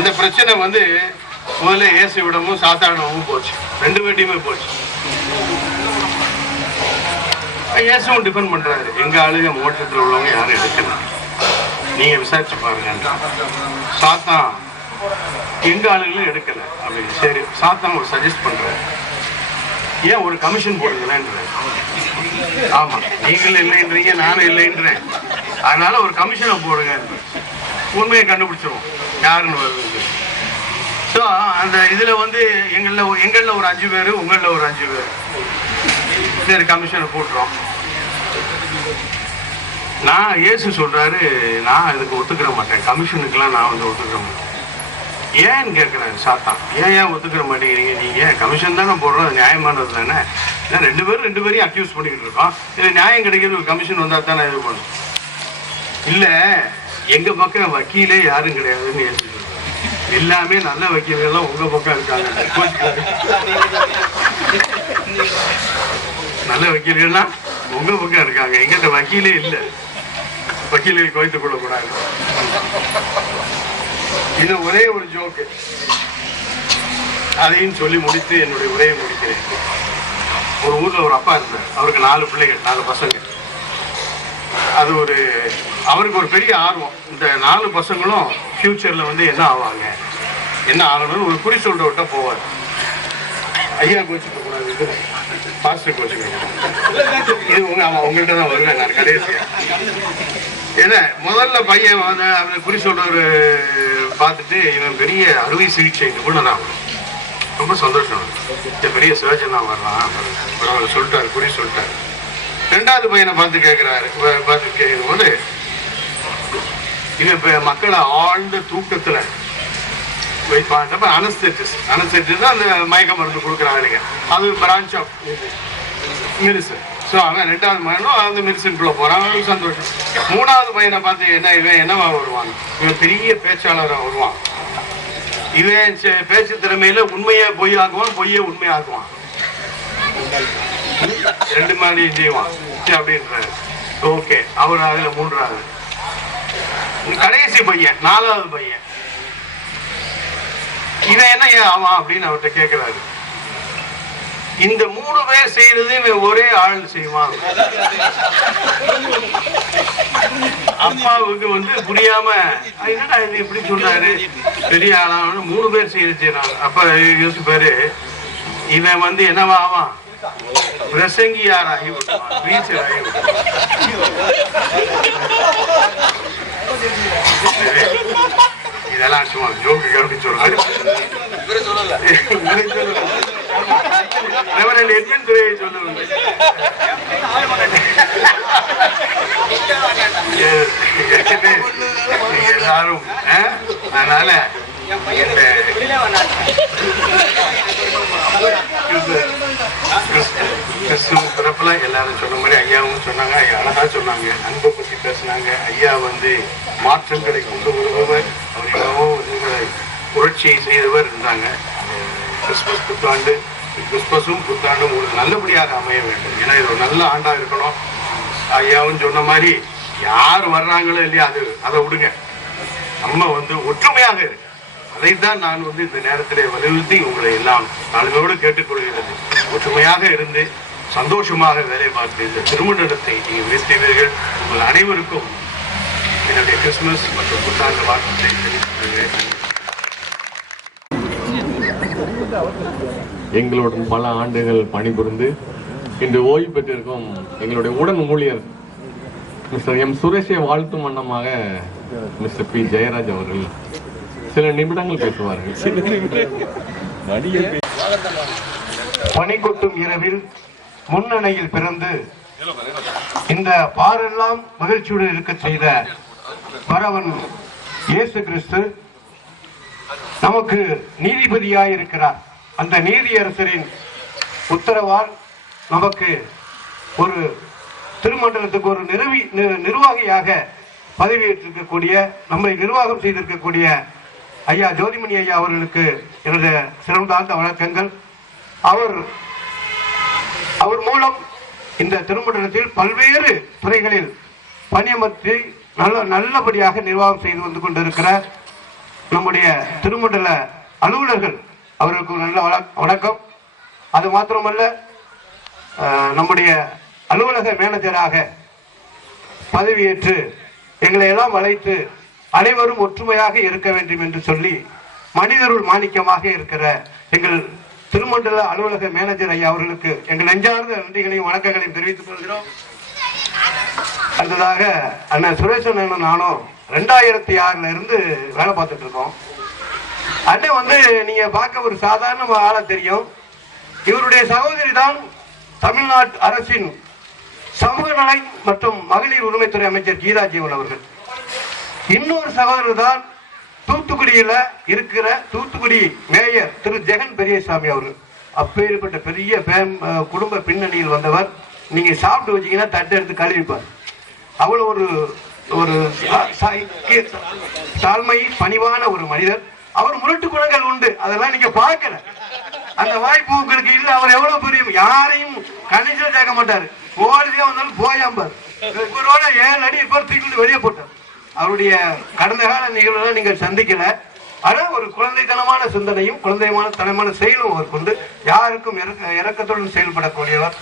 இந்த பிரச்சனை வந்து முதல்ல ஏசி விடமும் சாத்தாடமும் போச்சு, ரெண்டு பேட்டையுமே போச்சு. இயேசுவும் டிபெண்ட் பண்றாரு, எங்க ஆளுங்க மோட்சத்தில் உள்ளவங்க யாரும் எடுக்கலாம், நீங்க விசாரிச்சு பாருங்க. சாத்தான் எங்க ஆளுங்களும் எடுக்கல அப்படின்னு. சரி, சாத்தான் ஒரு சஜஸ்ட் பண்றாரு, ஏன் ஒரு கமிஷன் போடுங்களேன். ஆமா, நீங்களும் இல்லைன்றீங்க, நானும் இல்லைன்றேன், அதனால ஒரு கமிஷனை போடுங்க, உண்மையை கண்டுபிடிச்சிருவோம் யாருன்னு வருது. ஸோ அந்த இதுல வந்து எங்கள்ல ஒரு 5 பேர், உங்களில் ஒரு 5 பேர், சரி கமிஷனை போட்டுறோம். நான் இயேசு சொல்றாரு, நான் இதுக்கு ஒத்துக்கிற மாட்டேன், கமிஷனுக்கெல்லாம் நான் வந்து ஒத்துக்கிற மாட்டேன். ஏன்னு கேட்குறாரு சாத்தான். ஏன் ஒத்துக்கிற மாட்டேங்கிறீங்க, நீங்க கமிஷன் தானே போடுறோம், அது நியாயமானது தானே. ரெண்டு பேரையும் அக்யூஸ் பண்ணிக்கிட்டு இருக்கோம், இது நியாயம் கிடைக்கிறது ஒரு கமிஷன் வந்தா தானே இது பண்ணும். இல்ல எங்க பக்கம் வக்கீலே யாரும் கிடையாதுன்னு இயேசு சொல்றாரு. எல்லாமே நல்ல வக்கீல்கள் உங்க பக்கம் இருக்காங்க, நல்ல வக்கீல்கள்லாம் உங்க பக்கம் இருக்காங்க, எங்கிட்ட வக்கீலே இல்லை, வக்கீல்கள் குவைத்துக் கொள்ளக்கூடாது. இது ஒரே ஒரு ஜோக்கு, அதையும் சொல்லி முடித்து என்னுடைய உரையை முடிக்கிறேன். ஒரு ஊர்ல ஒரு அப்பா இருந்தார், அவருக்கு 4 பிள்ளைகள், 4 பசங்க. அது அவருக்கு ஒரு பெரிய ஆர்வம், இந்த 4 பசங்களும் ஃபியூச்சர்ல வந்து என்ன ஆவாங்க, என்ன ஆகணும்னு ஒரு குறி சொல்றவர்கிட்ட போவார். ஐயா கோச்சுக்க கூடாது, இது பாஸ்டர் கோச்சுக்க, இது உங்கள்கிட்ட தான் வருவேன் நான் கடைசியா. ஏன்னா முதல்ல பையன் வந்து குறி சொல்றவர் பார்த்துட்டு இவன் பெரிய அறுவை சிகிச்சை நிபுணராக, ரொம்ப சந்தோஷம், பெரிய சர்ஜனா வரலாம் சொல்லிட்டாரு, குறி சொல்லிட்டாரு. ரெண்டாவது பையனை பார்த்து கேட்கிறாரு. பார்த்து கேட்கும் போது இது இப்ப மக்களை ஆழ்ந்த தூக்கத்துல வைப்பாங்க. அனஸ்தெட்டிஸ் தான் அந்த மயக்க மருந்து கொடுக்குறாங்க. அது பிரான்ச் ஆஃப் மெடிசன். ஸோ அவன் ரெண்டாவது பையனும் அந்த மெடிசனுக்குள்ள போறான், சந்தோஷம். மூணாவது பையனை பார்த்து என்ன இவன் என்னவா வருவான், இவன் பெரிய பேச்சாளராக வருவான், இவன் பேச்சு திறமையில உண்மையை பொய் ஆக்குவான், பொய்யை உண்மையாக்குவான், ரெண்டு மாதிரி செய்வான் அப்படின்றாரு. ஓகே, அவர் அதுல மூன்றாவது. கடைசி பையன் நாலாவது பையன் இவன் என்ன ஆவான் அப்படின்னு அவர்கிட்ட கேட்கிறாரு. இந்த 3 பேர் செய்யறது இவன் ஒரே ஆள் செய்வான். அப்பாவுக்கு புரியாம என்னடா இது இப்படி சொல்றாரு, பெரிய ஆளா 3 பேர் செய்யறான். அப்ப யோசிப்பாரு, இவன் என்னவா ஆவான், பிரசங்கியாராகி பிரீச்சராகி. இதெல்லாம் சும்மா ஜோக்கு கவனி சொல்றாரு. துறையை சொல்லுவாங்க. எல்லாரும் அதனால பிறப்புல எல்லாரும் சொன்ன மாதிரி ஐயாவும் சொன்னாங்க. ஐயா அழகா சொன்னாங்க, அன்பை பத்தி பேசினாங்க. ஐயா மாற்றங்களை கொண்டு வருபவர், அவர் எவ்வளவோ புரட்சியை செய்தவர் இருந்தாங்க. கிறிஸ்துமஸ் புத்தாண்டு, கிறிஸ்துமஸும் புத்தாண்டும் உங்களுக்கு நல்லபடியாக அமைய வேண்டும். ஏன்னா இது ஒரு நல்ல ஆண்டா இருக்கணும். ஐயாவும் சொன்ன மாதிரி யார் வர்றாங்களோ இல்லையா அதை விடுங்க, நம்ம ஒற்றுமையாக இருக்கு. அதைத்தான் நான் இந்த நேரத்தில் வலியுறுத்தி உங்களை எல்லாம் நாளுகளோடு கேட்டுக்கொள்கிறது. ஒற்றுமையாக இருந்து சந்தோஷமாக வேலை பார்த்து இந்த திருமணத்தை நீங்கள் உயர்த்துவீர்கள். உங்கள் அனைவருக்கும் என்னுடைய கிறிஸ்துமஸ் மற்றும் புத்தாண்டு வாழ்த்தை தெரிவித்துள்ளேன். எங்களுடன் பல ஆண்டுகள் பணிபுரிந்து இன்று ஓய்வு பெற்றிருக்கும் எங்களுடைய உடன் ஊழியர் மிஸ்டர் எம் சுரேஷை வாழ்த்தும் வண்ணமாக மிஸ்டர் பி ஜெயராஜ் அவர்கள் சில நிமிடங்கள் பேசுவார்கள். பனி கொட்டும் இரவில் முன்னணையில் பிறந்து இந்த பாரெல்லாம் மகிழ்ச்சியுடன் இருக்க செய்த பரவன் இயேசு கிறிஸ்து நமக்கு நீதிபதியாய் இருக்கிறார். அந்த நீதியரசரின் உத்தரவால் நமக்கு ஒரு திருமண்டலத்துக்கு ஒரு நிர்வாகியாக பதவியேற்றிருக்கக்கூடிய, நம்மை நிர்வாகம் செய்திருக்கக்கூடிய ஐயா ஜோதிமணி ஐயா அவர்களுக்கு எனது சிறந்தாழ்ந்த வணக்கங்கள். அவர் மூலம் இந்த திருமண்டலத்தில் பல்வேறு துறைகளில் பணியமர்த்தி நல்லபடியாக நிர்வாகம் செய்து வந்து கொண்டிருக்கிற நம்முடைய திருமண்டல அலுவலர்கள் அவர்களுக்கு நல்ல வணக்கம். அது மாத்திரமல்ல, நம்முடைய அலுவலக மேனேஜராக பதவியேற்று எங்களை எல்லாம் அழைத்து அனைவரும் ஒற்றுமையாக இருக்க வேண்டும் என்று சொல்லி மனிதருள் மாணிக்கமாக இருக்கிற எங்கள் திருமண்டல அலுவலக மேனேஜர் ஐயா அவர்களுக்கு எங்கள் நெஞ்சார்ந்த நன்றிகளையும் வணக்கங்களையும் தெரிவித்துக் கொள்கிறோம். அடுத்ததாக அண்ணன் சுரேஷன் அண்ணன் நானும் 2006 இருந்து வேலை பார்த்துட்டு இருக்கோம். அண்ணன் நீங்க பார்க்க ஒரு சாதாரண ஆளா தெரியும். இவருடைய சகோதரி தான் தமிழ்நாடு அரசின் சமூக நலன் மற்றும் மகளிர் உரிமைத்துறை அமைச்சர் கீதா ஜீவன் அவர்கள். இன்னொரு சகோதரர் தான் தூத்துக்குடியில இருக்கிற தூத்துக்குடி மேயர் திரு ஜெகன் பெரியசாமி அவர்கள். அப்பேற்பட்ட பெரிய குடும்ப பின்னணியில் வந்தவர். நீங்க சாப்பிட்டு வச்சீங்கன்னா தட்டை எடுத்து கழுவிப்பார். அவ்வளவு ஒரு தாழ்மை பணிவான ஒரு மனிதர். அவர் முரட்டு குணங்கள் உண்டு, அதெல்லாம் நீங்க பார்க்கல. அந்த வாய்ப்பு உங்களுக்கு இல்ல. அவர் எவ்வளவு பெரிய, யாரையும் கணிச்சல் கேட்க மாட்டாரு. ஓடியா வந்தாலும் போயாம்பார். 7 அடி தூக்கிட்டு வெளியே போட்டார். அவருடைய கடந்த கால நிகழ்வுகளை நீங்கள் சந்திக்கல. ஆனா ஒரு குழந்தைத்தனமான சிந்தனையும் குழந்தைத்தனமான செயலும் அவர் கொண்டு யாருக்கும் இறக்கத்துடன் செயல்படக்கூடியவர்.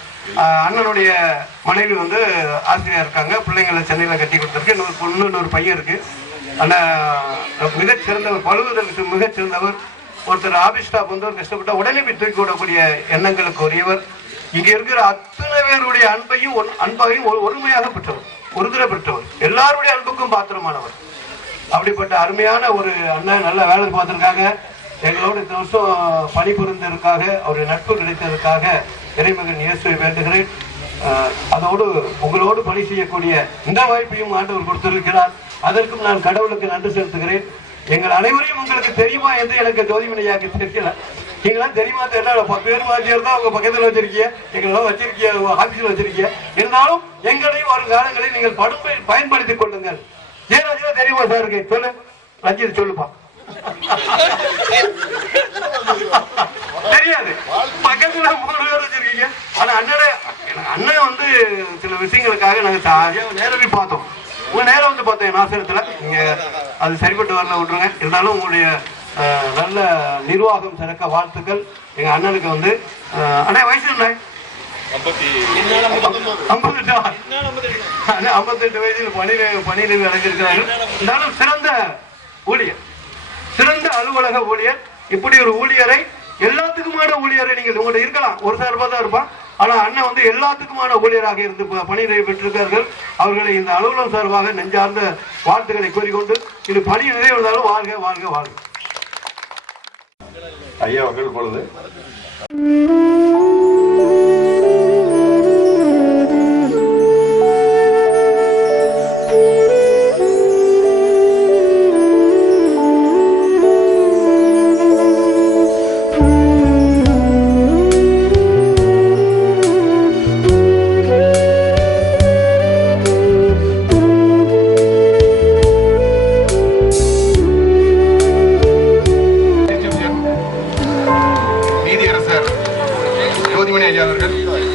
அண்ணனுடைய மனைவி ஆசிரியர் இருக்காங்க. பிள்ளைங்களை சென்னையில கட்டி கொடுத்திருக்கு. இன்னொரு பையன் இருக்கு. ஆனா மிகச்சிறந்தவர், பழுவதற்கு மிகச்சிறந்தவர். ஒருத்தர் ஆபீஸ் ஸ்டாப் ஒரு கஷ்டப்பட்ட உடனே போய் தூக்கி விடக்கூடிய எண்ணங்களுக்கு உரியவர். இங்க இருக்கிற அத்தனை பேருடைய அன்பையும் ஒருமையாக பெற்றவர், ஒருதலை பெற்றவர், எல்லாருடைய அன்புக்கும் பாத்திரமானவர். அப்படிப்பட்ட அருமையான ஒரு அண்ணன் நல்ல வேலை பார்த்திருக்காங்க. எங்களோட இந்த வருஷம் பணிபுரிந்ததற்காக, அவருடைய நட்பு கிடைத்ததற்காக இறைமகன் இயேசுவை வேண்டுகிறேன். அதோடு உங்களோடு பணி செய்யக்கூடிய இந்த வாய்ப்பையும் ஆண்டவர் கொடுத்திருக்கிறார். அதற்கும் நான் கடவுளுக்கு நன்றி செலுத்துகிறேன். எங்கள் அனைவரையும் உங்களுக்கு தெரியுமா என்று எனக்கு ஜோதிமணியாக்கு தெரியல. நீங்களாம் தெரியுமா தெரியல, 10 பேர் வாத்தியார் தான் உங்க பக்கத்தில் வச்சிருக்கீங்க, எங்களெல்லாம் வச்சிருக்கீங்க, ஆபீஸில் வச்சிருக்கீங்க. இருந்தாலும் எங்களையும் வரும் காலங்களில் நீங்கள் பயன்படுத்திக் கொள்ளுங்கள். ஜெயராஜா தெரியுமா சாருக்கு? சொல்லு ரஞ்சித், சொல்லுப்பா. தெரியாது, பக்கத்துல 3 பேர் வச்சிருக்கீங்க. ஆனா அண்ணன் வந்து சில விஷயங்களுக்காக நாங்க நேரடி பார்த்தோம். உங்க நேரம் வந்து பார்த்தேன் நாசனத்துல, நீங்க அது சரிப்பட்டு வரல விட்டுருங்க. இருந்தாலும் உங்களுடைய நல்ல நிர்வாகம் சிறக்க வாழ்த்துக்கள். எங்க அண்ணனுக்கு வந்து அண்ணா வயசு என்ன? 58 வயதில் பணியில் அடைஞ்சிருக்கிறார்கள். இருந்தாலும் சிறந்த ஊழியர், சிறந்த அலுவலக ஊழியர். இப்படி ஒரு ஊழியரை, எல்லாத்துக்குமான ஊழியரை நீங்கள் உங்கள்கிட்ட இருக்கலாம், ஒரு சார்பாக தான் இருப்பான். ஆனா அண்ணன் வந்து எல்லாத்துக்குமான ஊழியராக இருந்து பணி பெற்றிருக்கிறார்கள். அவர்களை இந்த அலுவலகம் சார்பாக நெஞ்சார்ந்த வாழ்த்துக்களை கூறிக்கொண்டு இது பணி நிறைவேறினாலும் வாழ்க வாழ்க வாழ்க. ஐயா அவர்கள் பொழுது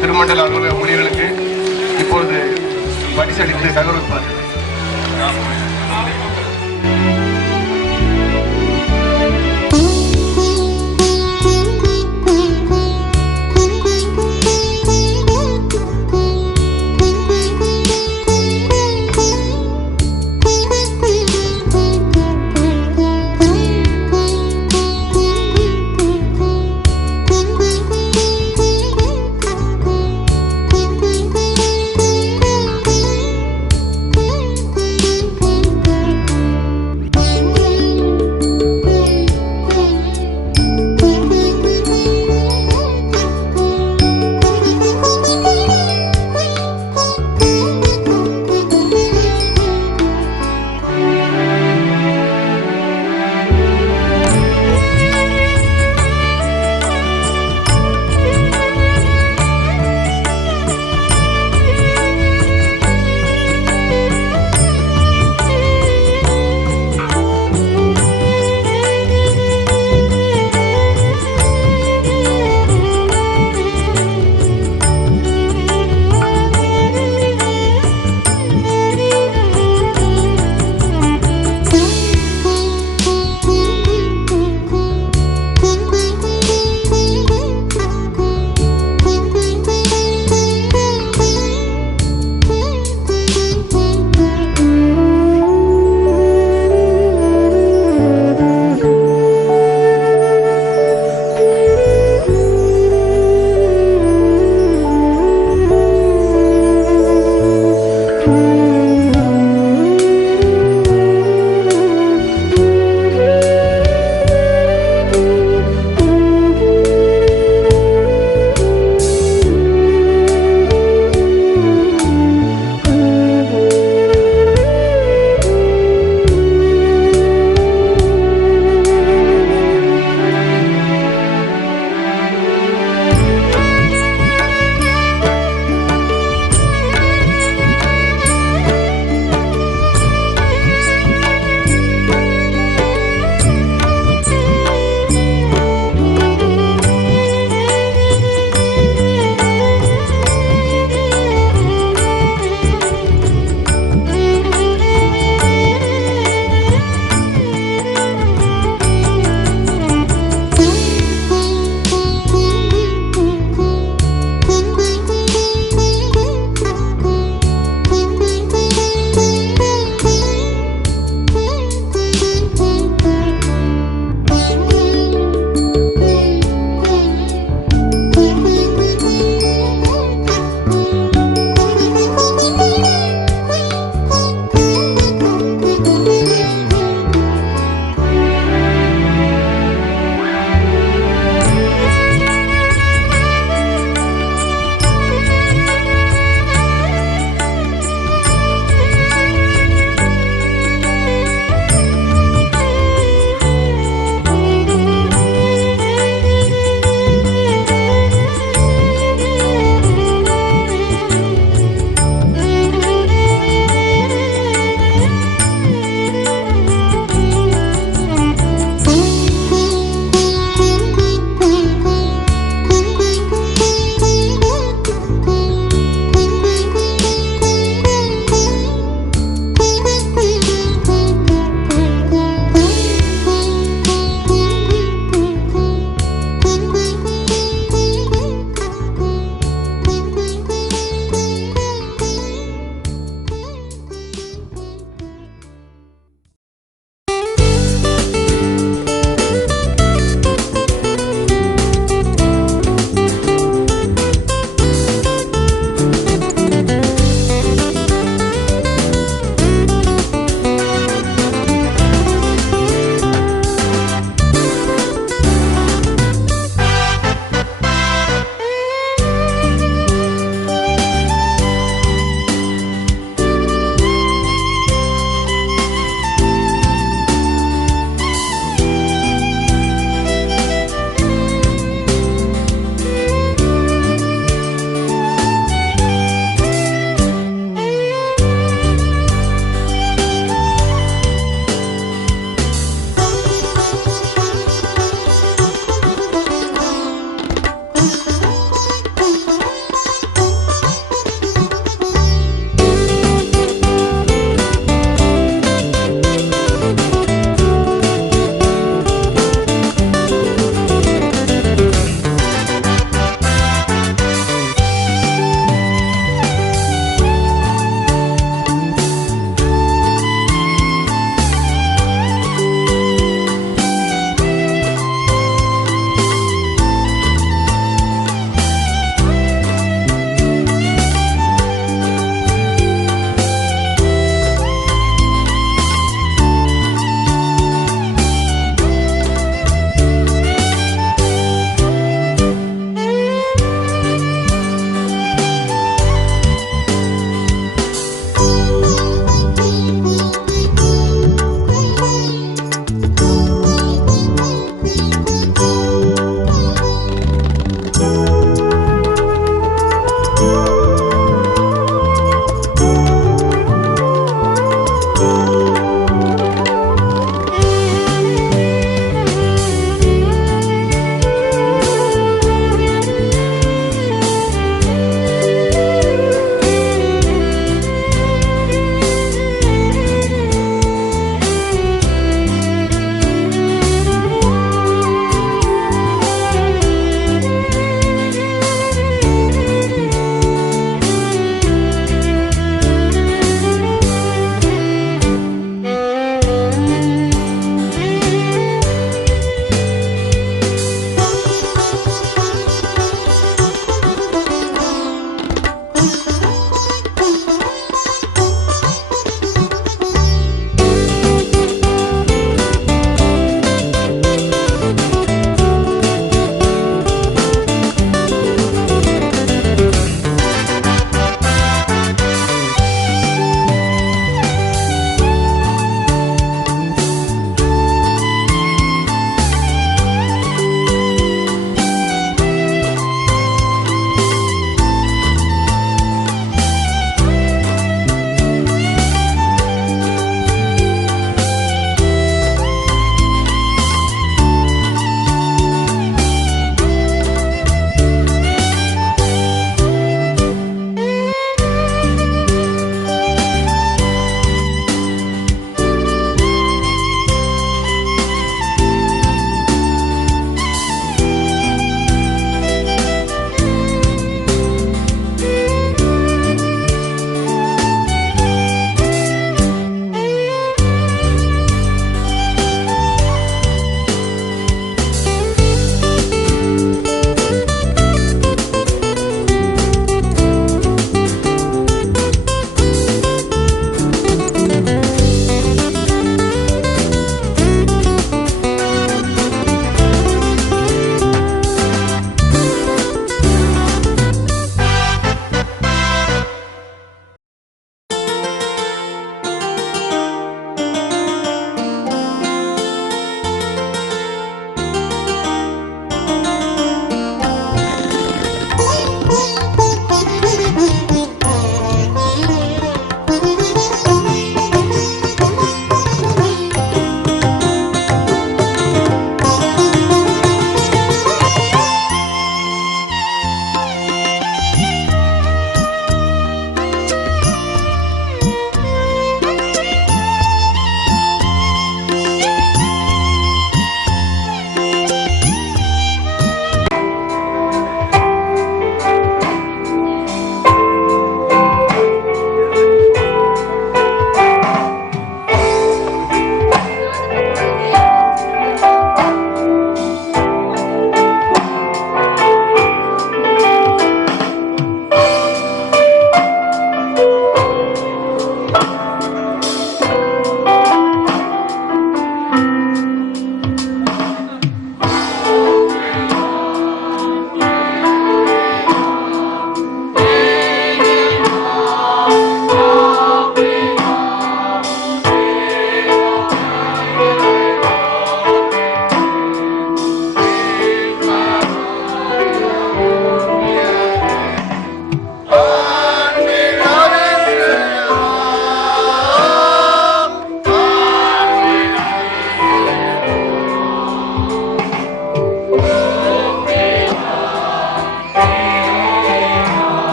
திருமண்டல அலுவலக ஊழியர்களுக்கு இப்பொழுது பரிசளித்து கௌரவிப்பார்கள்.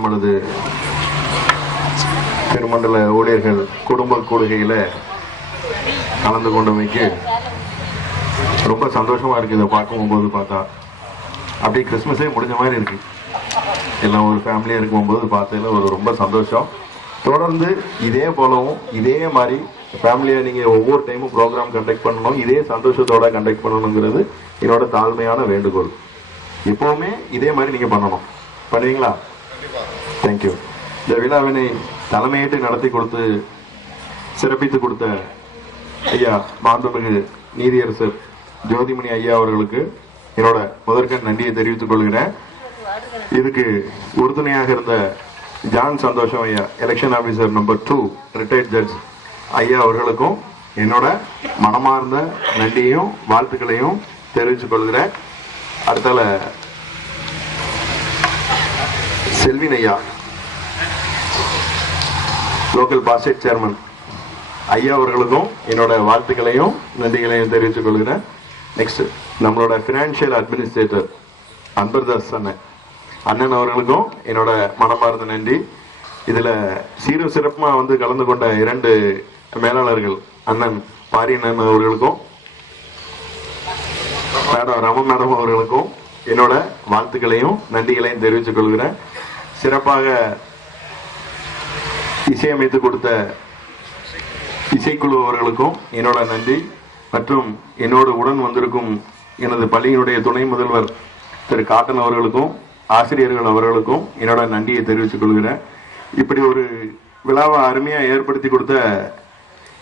நம்மளது திருமண்டல ஊழியர்கள் குடும்ப கூடுகையில கலந்து கொண்டமைக்கு ரொம்ப சந்தோஷமா இருக்கு. இதை பார்க்கும்போது பார்த்தா அப்படியே கிறிஸ்மஸே முடிஞ்ச மாதிரி இருக்கு. எல்லாம் ஒரு ஃபேமிலியா இருக்கும்போது பார்த்ததுல ஒரு ரொம்ப சந்தோஷம். தொடர்ந்து இதே போலவும் இதே மாதிரி ஃபேமிலியா நீங்க ஒவ்வொரு டைமும் ப்ரோக்ராம் கண்டக்ட் பண்ணணும், இதே சந்தோஷத்தோட கண்டக்ட் பண்ணணுங்கிறது என்னோட தாழ்மையான வேண்டுகோள். எப்பவுமே இதே மாதிரி நீங்க பண்ணணும். பண்ணுவீங்களா? தேங்க்யூ. இந்த விழாவினை தலைமையேற்று நடத்தி கொடுத்து சிறப்பித்து கொடுத்த ஐயா மாண்புமிகு நீதியரசர் ஜோதிமணி ஐயா அவர்களுக்கு என்னோட முதற்கண் நன்றியை தெரிவித்துக் கொள்கிறேன். இதுக்கு உறுதுணையாக இருந்த ஜான் சந்தோஷம் ஐயா, election officer number 2 retired judge ஐயா அவர்களுக்கும் என்னோட மனமார்ந்த நன்றியையும் வாழ்த்துக்களையும் தெரிவித்துக் கொள்கிறேன். அடுத்தால செல்வின் ஐயா, லோக்கல் பாஸ்டேட் சேர்மன் ஐயா அவர்களுக்கும் என்னோட வாழ்த்துக்களையும் நன்றிகளையும் தெரிவித்துக் கொள்கிறேன். நெக்ஸ்ட் நம்மளோட பினான்சியல் அட்மினிஸ்ட்ரேட்டர் அன்பர்தாஸ் அண்ணன் அவர்களுக்கும் என்னோட மனமார்ந்த நன்றி. இதுல சீரும் சிறப்புமா வந்து கலந்து கொண்ட 2 மேலாளர்கள் அண்ணன் பாரியண்ணன் அவர்களுக்கும் மேடம் ரம மேடம் அவர்களுக்கும் என்னோட வாழ்த்துக்களையும் நன்றிகளையும் தெரிவித்துக் கொள்கிறேன். சிறப்பாக இசையமைத்து கொடுத்த இசைக்குழு அவர்களுக்கும் என்னோட நன்றி மற்றும் என்னோடு உடன் வந்திருக்கும் எனது பள்ளியினுடைய துணை முதல்வர் திரு காட்டன் அவர்களுக்கும் ஆசிரியர்கள் அவர்களுக்கும் என்னோட நன்றியை தெரிவித்துக் கொள்கிறேன். இப்படி ஒரு விழாவை அருமையா ஏற்படுத்தி கொடுத்த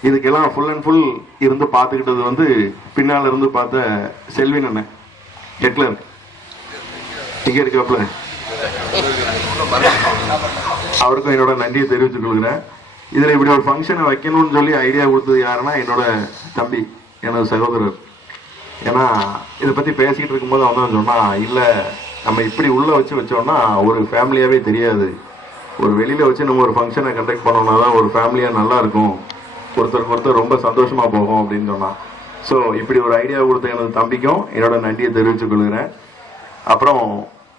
இதுக்கெல்லாம் ஃபுல் அண்ட் ஃபுல் இருந்து பார்த்துக்கிட்டது வந்து பின்னால இருந்து பார்த்த செல்வின் அண்ணன் ஹெட்லர் இங்க இருக்காப்ல, அவருக்கும் என்னோட நன்றியை தெரிவித்துக் கொள்கிறேன். இதுல இப்படி ஒரு ஃபங்க்ஷனை வைக்கணும்னு சொல்லி ஐடியா கொடுத்தது யாருன்னா என்னோட தம்பி, எனது சகோதரர். ஏன்னா இதை பத்தி பேசிக்கிட்டு இருக்கும்போது அவன் தான் சொன்னா, இல்ல நம்ம இப்படி உள்ள வச்சோம்னா ஒரு ஃபேமிலியாவே தெரியாது, ஒரு வெளியில வச்சு நம்ம ஒரு ஃபங்க்ஷனை கண்டக்ட் பண்ணோம்னா தான் ஒரு ஃபேமிலியா நல்லா இருக்கும், ஒருத்தருக்கு ஒருத்தர் ரொம்ப சந்தோஷமா போகும் அப்படின்னு சொன்னான். ஸோ இப்படி ஒரு ஐடியா கொடுத்த எனது தம்பிக்கும் என்னோட நன்றியை தெரிவித்துக் கொள்கிறேன். அப்புறம்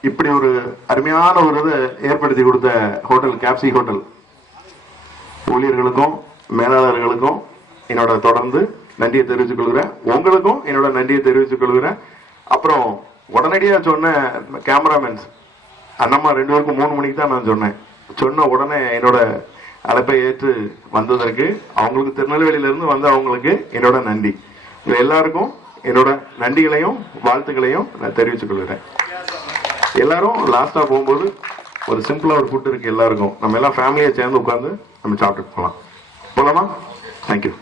இப்படி ஒரு அருமையான ஒரு இதை ஏற்படுத்தி கொடுத்த ஹோட்டல் கேப்சி ஹோட்டல் ஊழியர்களுக்கும் மேலாளர்களுக்கும் என்னோட தொடர்ந்து நன்றியை தெரிவித்துக் கொள்கிறேன். உங்களுக்கும் என்னோட நன்றியை தெரிவித்துக் கொள்கிறேன். அப்புறம் உடனடியாக சொன்ன கேமராமேன்ஸ் அண்ணம்மா 2 பேருக்கும் 3 மணிக்கு தான் நான் சொன்ன உடனே என்னோட அழைப்பை ஏற்று வந்ததற்கு அவங்களுக்கு திருநெல்வேலியிலிருந்து வந்த அவங்களுக்கு என்னோட நன்றி. எல்லாருக்கும் என்னோட நன்றிகளையும் வாழ்த்துக்களையும் நான் தெரிவித்துக் கொள்கிறேன். எல்லாரும் லாஸ்டா போகும்போது ஒரு சிம்பிளா ஒரு ஃபுட் இருக்கு எல்லாருக்கும், நம்ம எல்லாம் ஃபேமிலியை சேர்ந்து உட்கார்ந்து நம்ம சாப்பிட்டு போலாமா? தேங்க்யூ.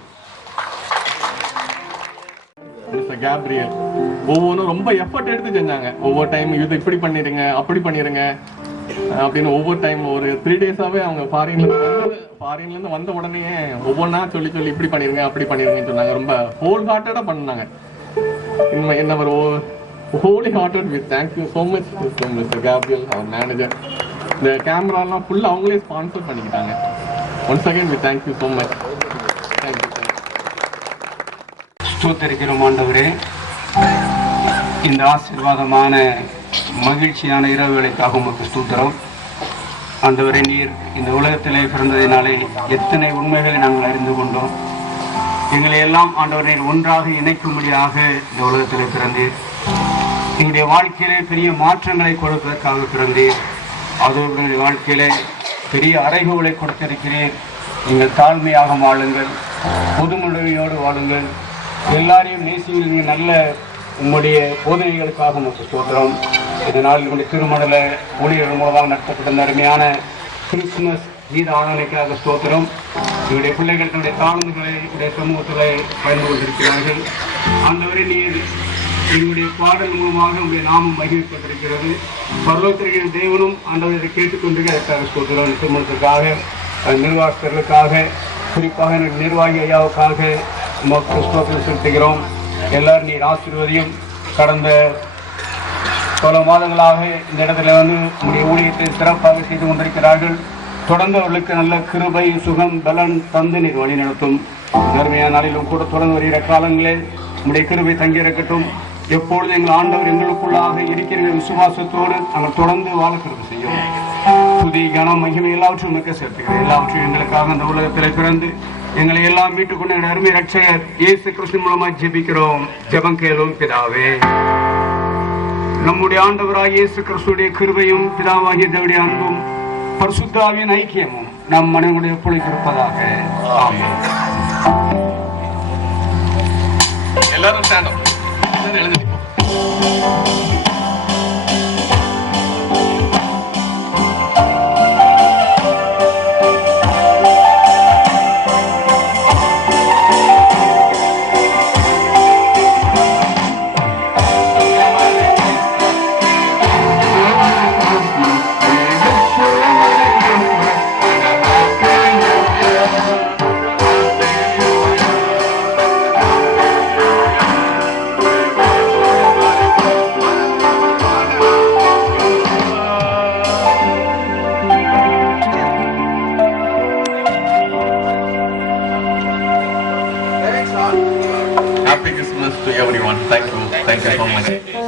கேப்ரியல் ஒவ்வொன்றும் ரொம்ப எஃபர்ட் எடுத்து செஞ்சாங்க. ஒவ்வொரு டைம் இது இப்படி பண்ணிடுங்க அப்படி பண்ணிடுங்க அப்படின்னு ஒவ்வொரு டைம் ஒரு 3 டேஸாவே அவங்க ஃபாரின்ல இருந்து வந்த உடனே ஒவ்வொன்றா சொல்லி இப்படி பண்ணிருங்க அப்படி பண்ணிருங்கன்னு சொன்னாங்க. ரொம்ப ஹோல் ஹார்ட்டடா பண்ணாங்க. என்ன ஒரு holy hearted with thank you so much mister Gabriel, அவர் மேனேஜர். இந்த கேமராலாம் ஃபுல்லாக அவங்களே ஸ்பான்சர் பண்ணிக்கிட்டாங்க. Once again with thank you so much. Thank you. ஸ்தோத்திரிக்கிறோம் ஆண்டவரே, இந்த ஆசீர்வாதமான மகிழ்ச்சியான இரவுகளுக்காக உமக்கு ஸ்தோத்திரம். ஆண்டவரே, நீர் இந்த உலகத்திலே பிறந்ததினாலே எத்தனை உண்மைகளை நாங்கள் அறிந்து கொண்டோம். எங்களை எல்லாம் ஆண்டவரே ஒன்றாக இணைக்கும்படியாக இந்த உலகத்திலே பிறந்தீர். எங்களுடைய வாழ்க்கையிலே பெரிய மாற்றங்களை கொடுப்பதற்காக பிறந்தீர். அதோடு எங்களுடைய வாழ்க்கையிலே பெரிய அறைகூவலை கொடுத்திருக்கிறீர். நீங்கள் தாழ்மையாக வாழுங்கள், பொதுமுறையோடு வாழுங்கள், எல்லாரையும் நேசியில் நீங்கள் நல்ல உங்களுடைய போதனைகளுக்காக உமக்கு ஸ்தோத்திரம். இதனால் என்னுடைய திருமணல ஊழியர்கள் மூலமாக நடத்தப்பட்ட அருமையான கிறிஸ்துமஸ் கீத ஆராதனைக்காக ஸ்தோத்திரம். என்னுடைய பிள்ளைகள் தன்னுடைய தாழ்ந்துகளை என்னுடைய சமூகத்தில் பயந்து கொண்டிருக்கிறார்கள். ஆண்டவரே, நீர் எங்களுடைய பாடல் மூலமாக உங்களுடைய நாமம் மகிழ்ப்பட்டிருக்கிறது. பரலோகத்திற்கிற தேவனும் ஆண்டவரை கேட்டுக்கொண்டிருக்கிறதுக்காக ஸ்தோத்திரம். திருமணத்திற்காக, நிர்வாகத்திற்காக, குறிப்பாக நிர்வாகி ஐயாவுக்காக உமக்கு ஸ்தோத்திரம் செலுத்துகிறோம். எல்லாரும் நீர் ஆசீர்வதியும். கடந்த பல மாதங்களாக இந்த இடத்துல வந்து உங்களுடைய ஊழியத்தை சிறப்பாக செய்து கொண்டிருக்கிறார்கள். தொடர்ந்து அவர்களுக்கு நல்ல கிருபை, சுகம், பலன் தந்து நீர் வழி நடத்தும். தர்மையான நாளிலும் கூட தொடர்ந்து வருகிற காலங்களே உங்களுடைய கிருபை தங்கியிருக்கட்டும். எப்பொழுது எங்கள் ஆண்டவர் எங்களுக்குள்ளாக இருக்கிற விசுவாசத்தோடு நாங்கள் தொடர்ந்து வாழ கிருபை செய்யும். துதி கனம் மகிமை எல்லாவற்றையும் மிக்க சேர்த்துக்கிறேன். எல்லாவற்றையும் எங்களுக்காக அந்த உலகத்தில் பிறந்து எங்களை எல்லாம் மீட்டுக் கொண்டு எங்கள் அருமை ரட்சகர் இயேசு கிறிஸ்து மூலமா ஜெபிக்கிறோம். ஜெபம் கேளும் பிதாவே. நம்முடைய ஆண்டவராக இயேசு கிறிஸ்துடைய கிருபையும் பிதாவாகிய தேவனுடைய அன்பும் பரிசுத்தாவின் ஐக்கியமும் நம் மனங்களுடைய எப்பொழுது இருப்பதாக. ஆமென். எல்லாரும் stand up. எழுதி Happy Christmas to everyone. Thank you so much.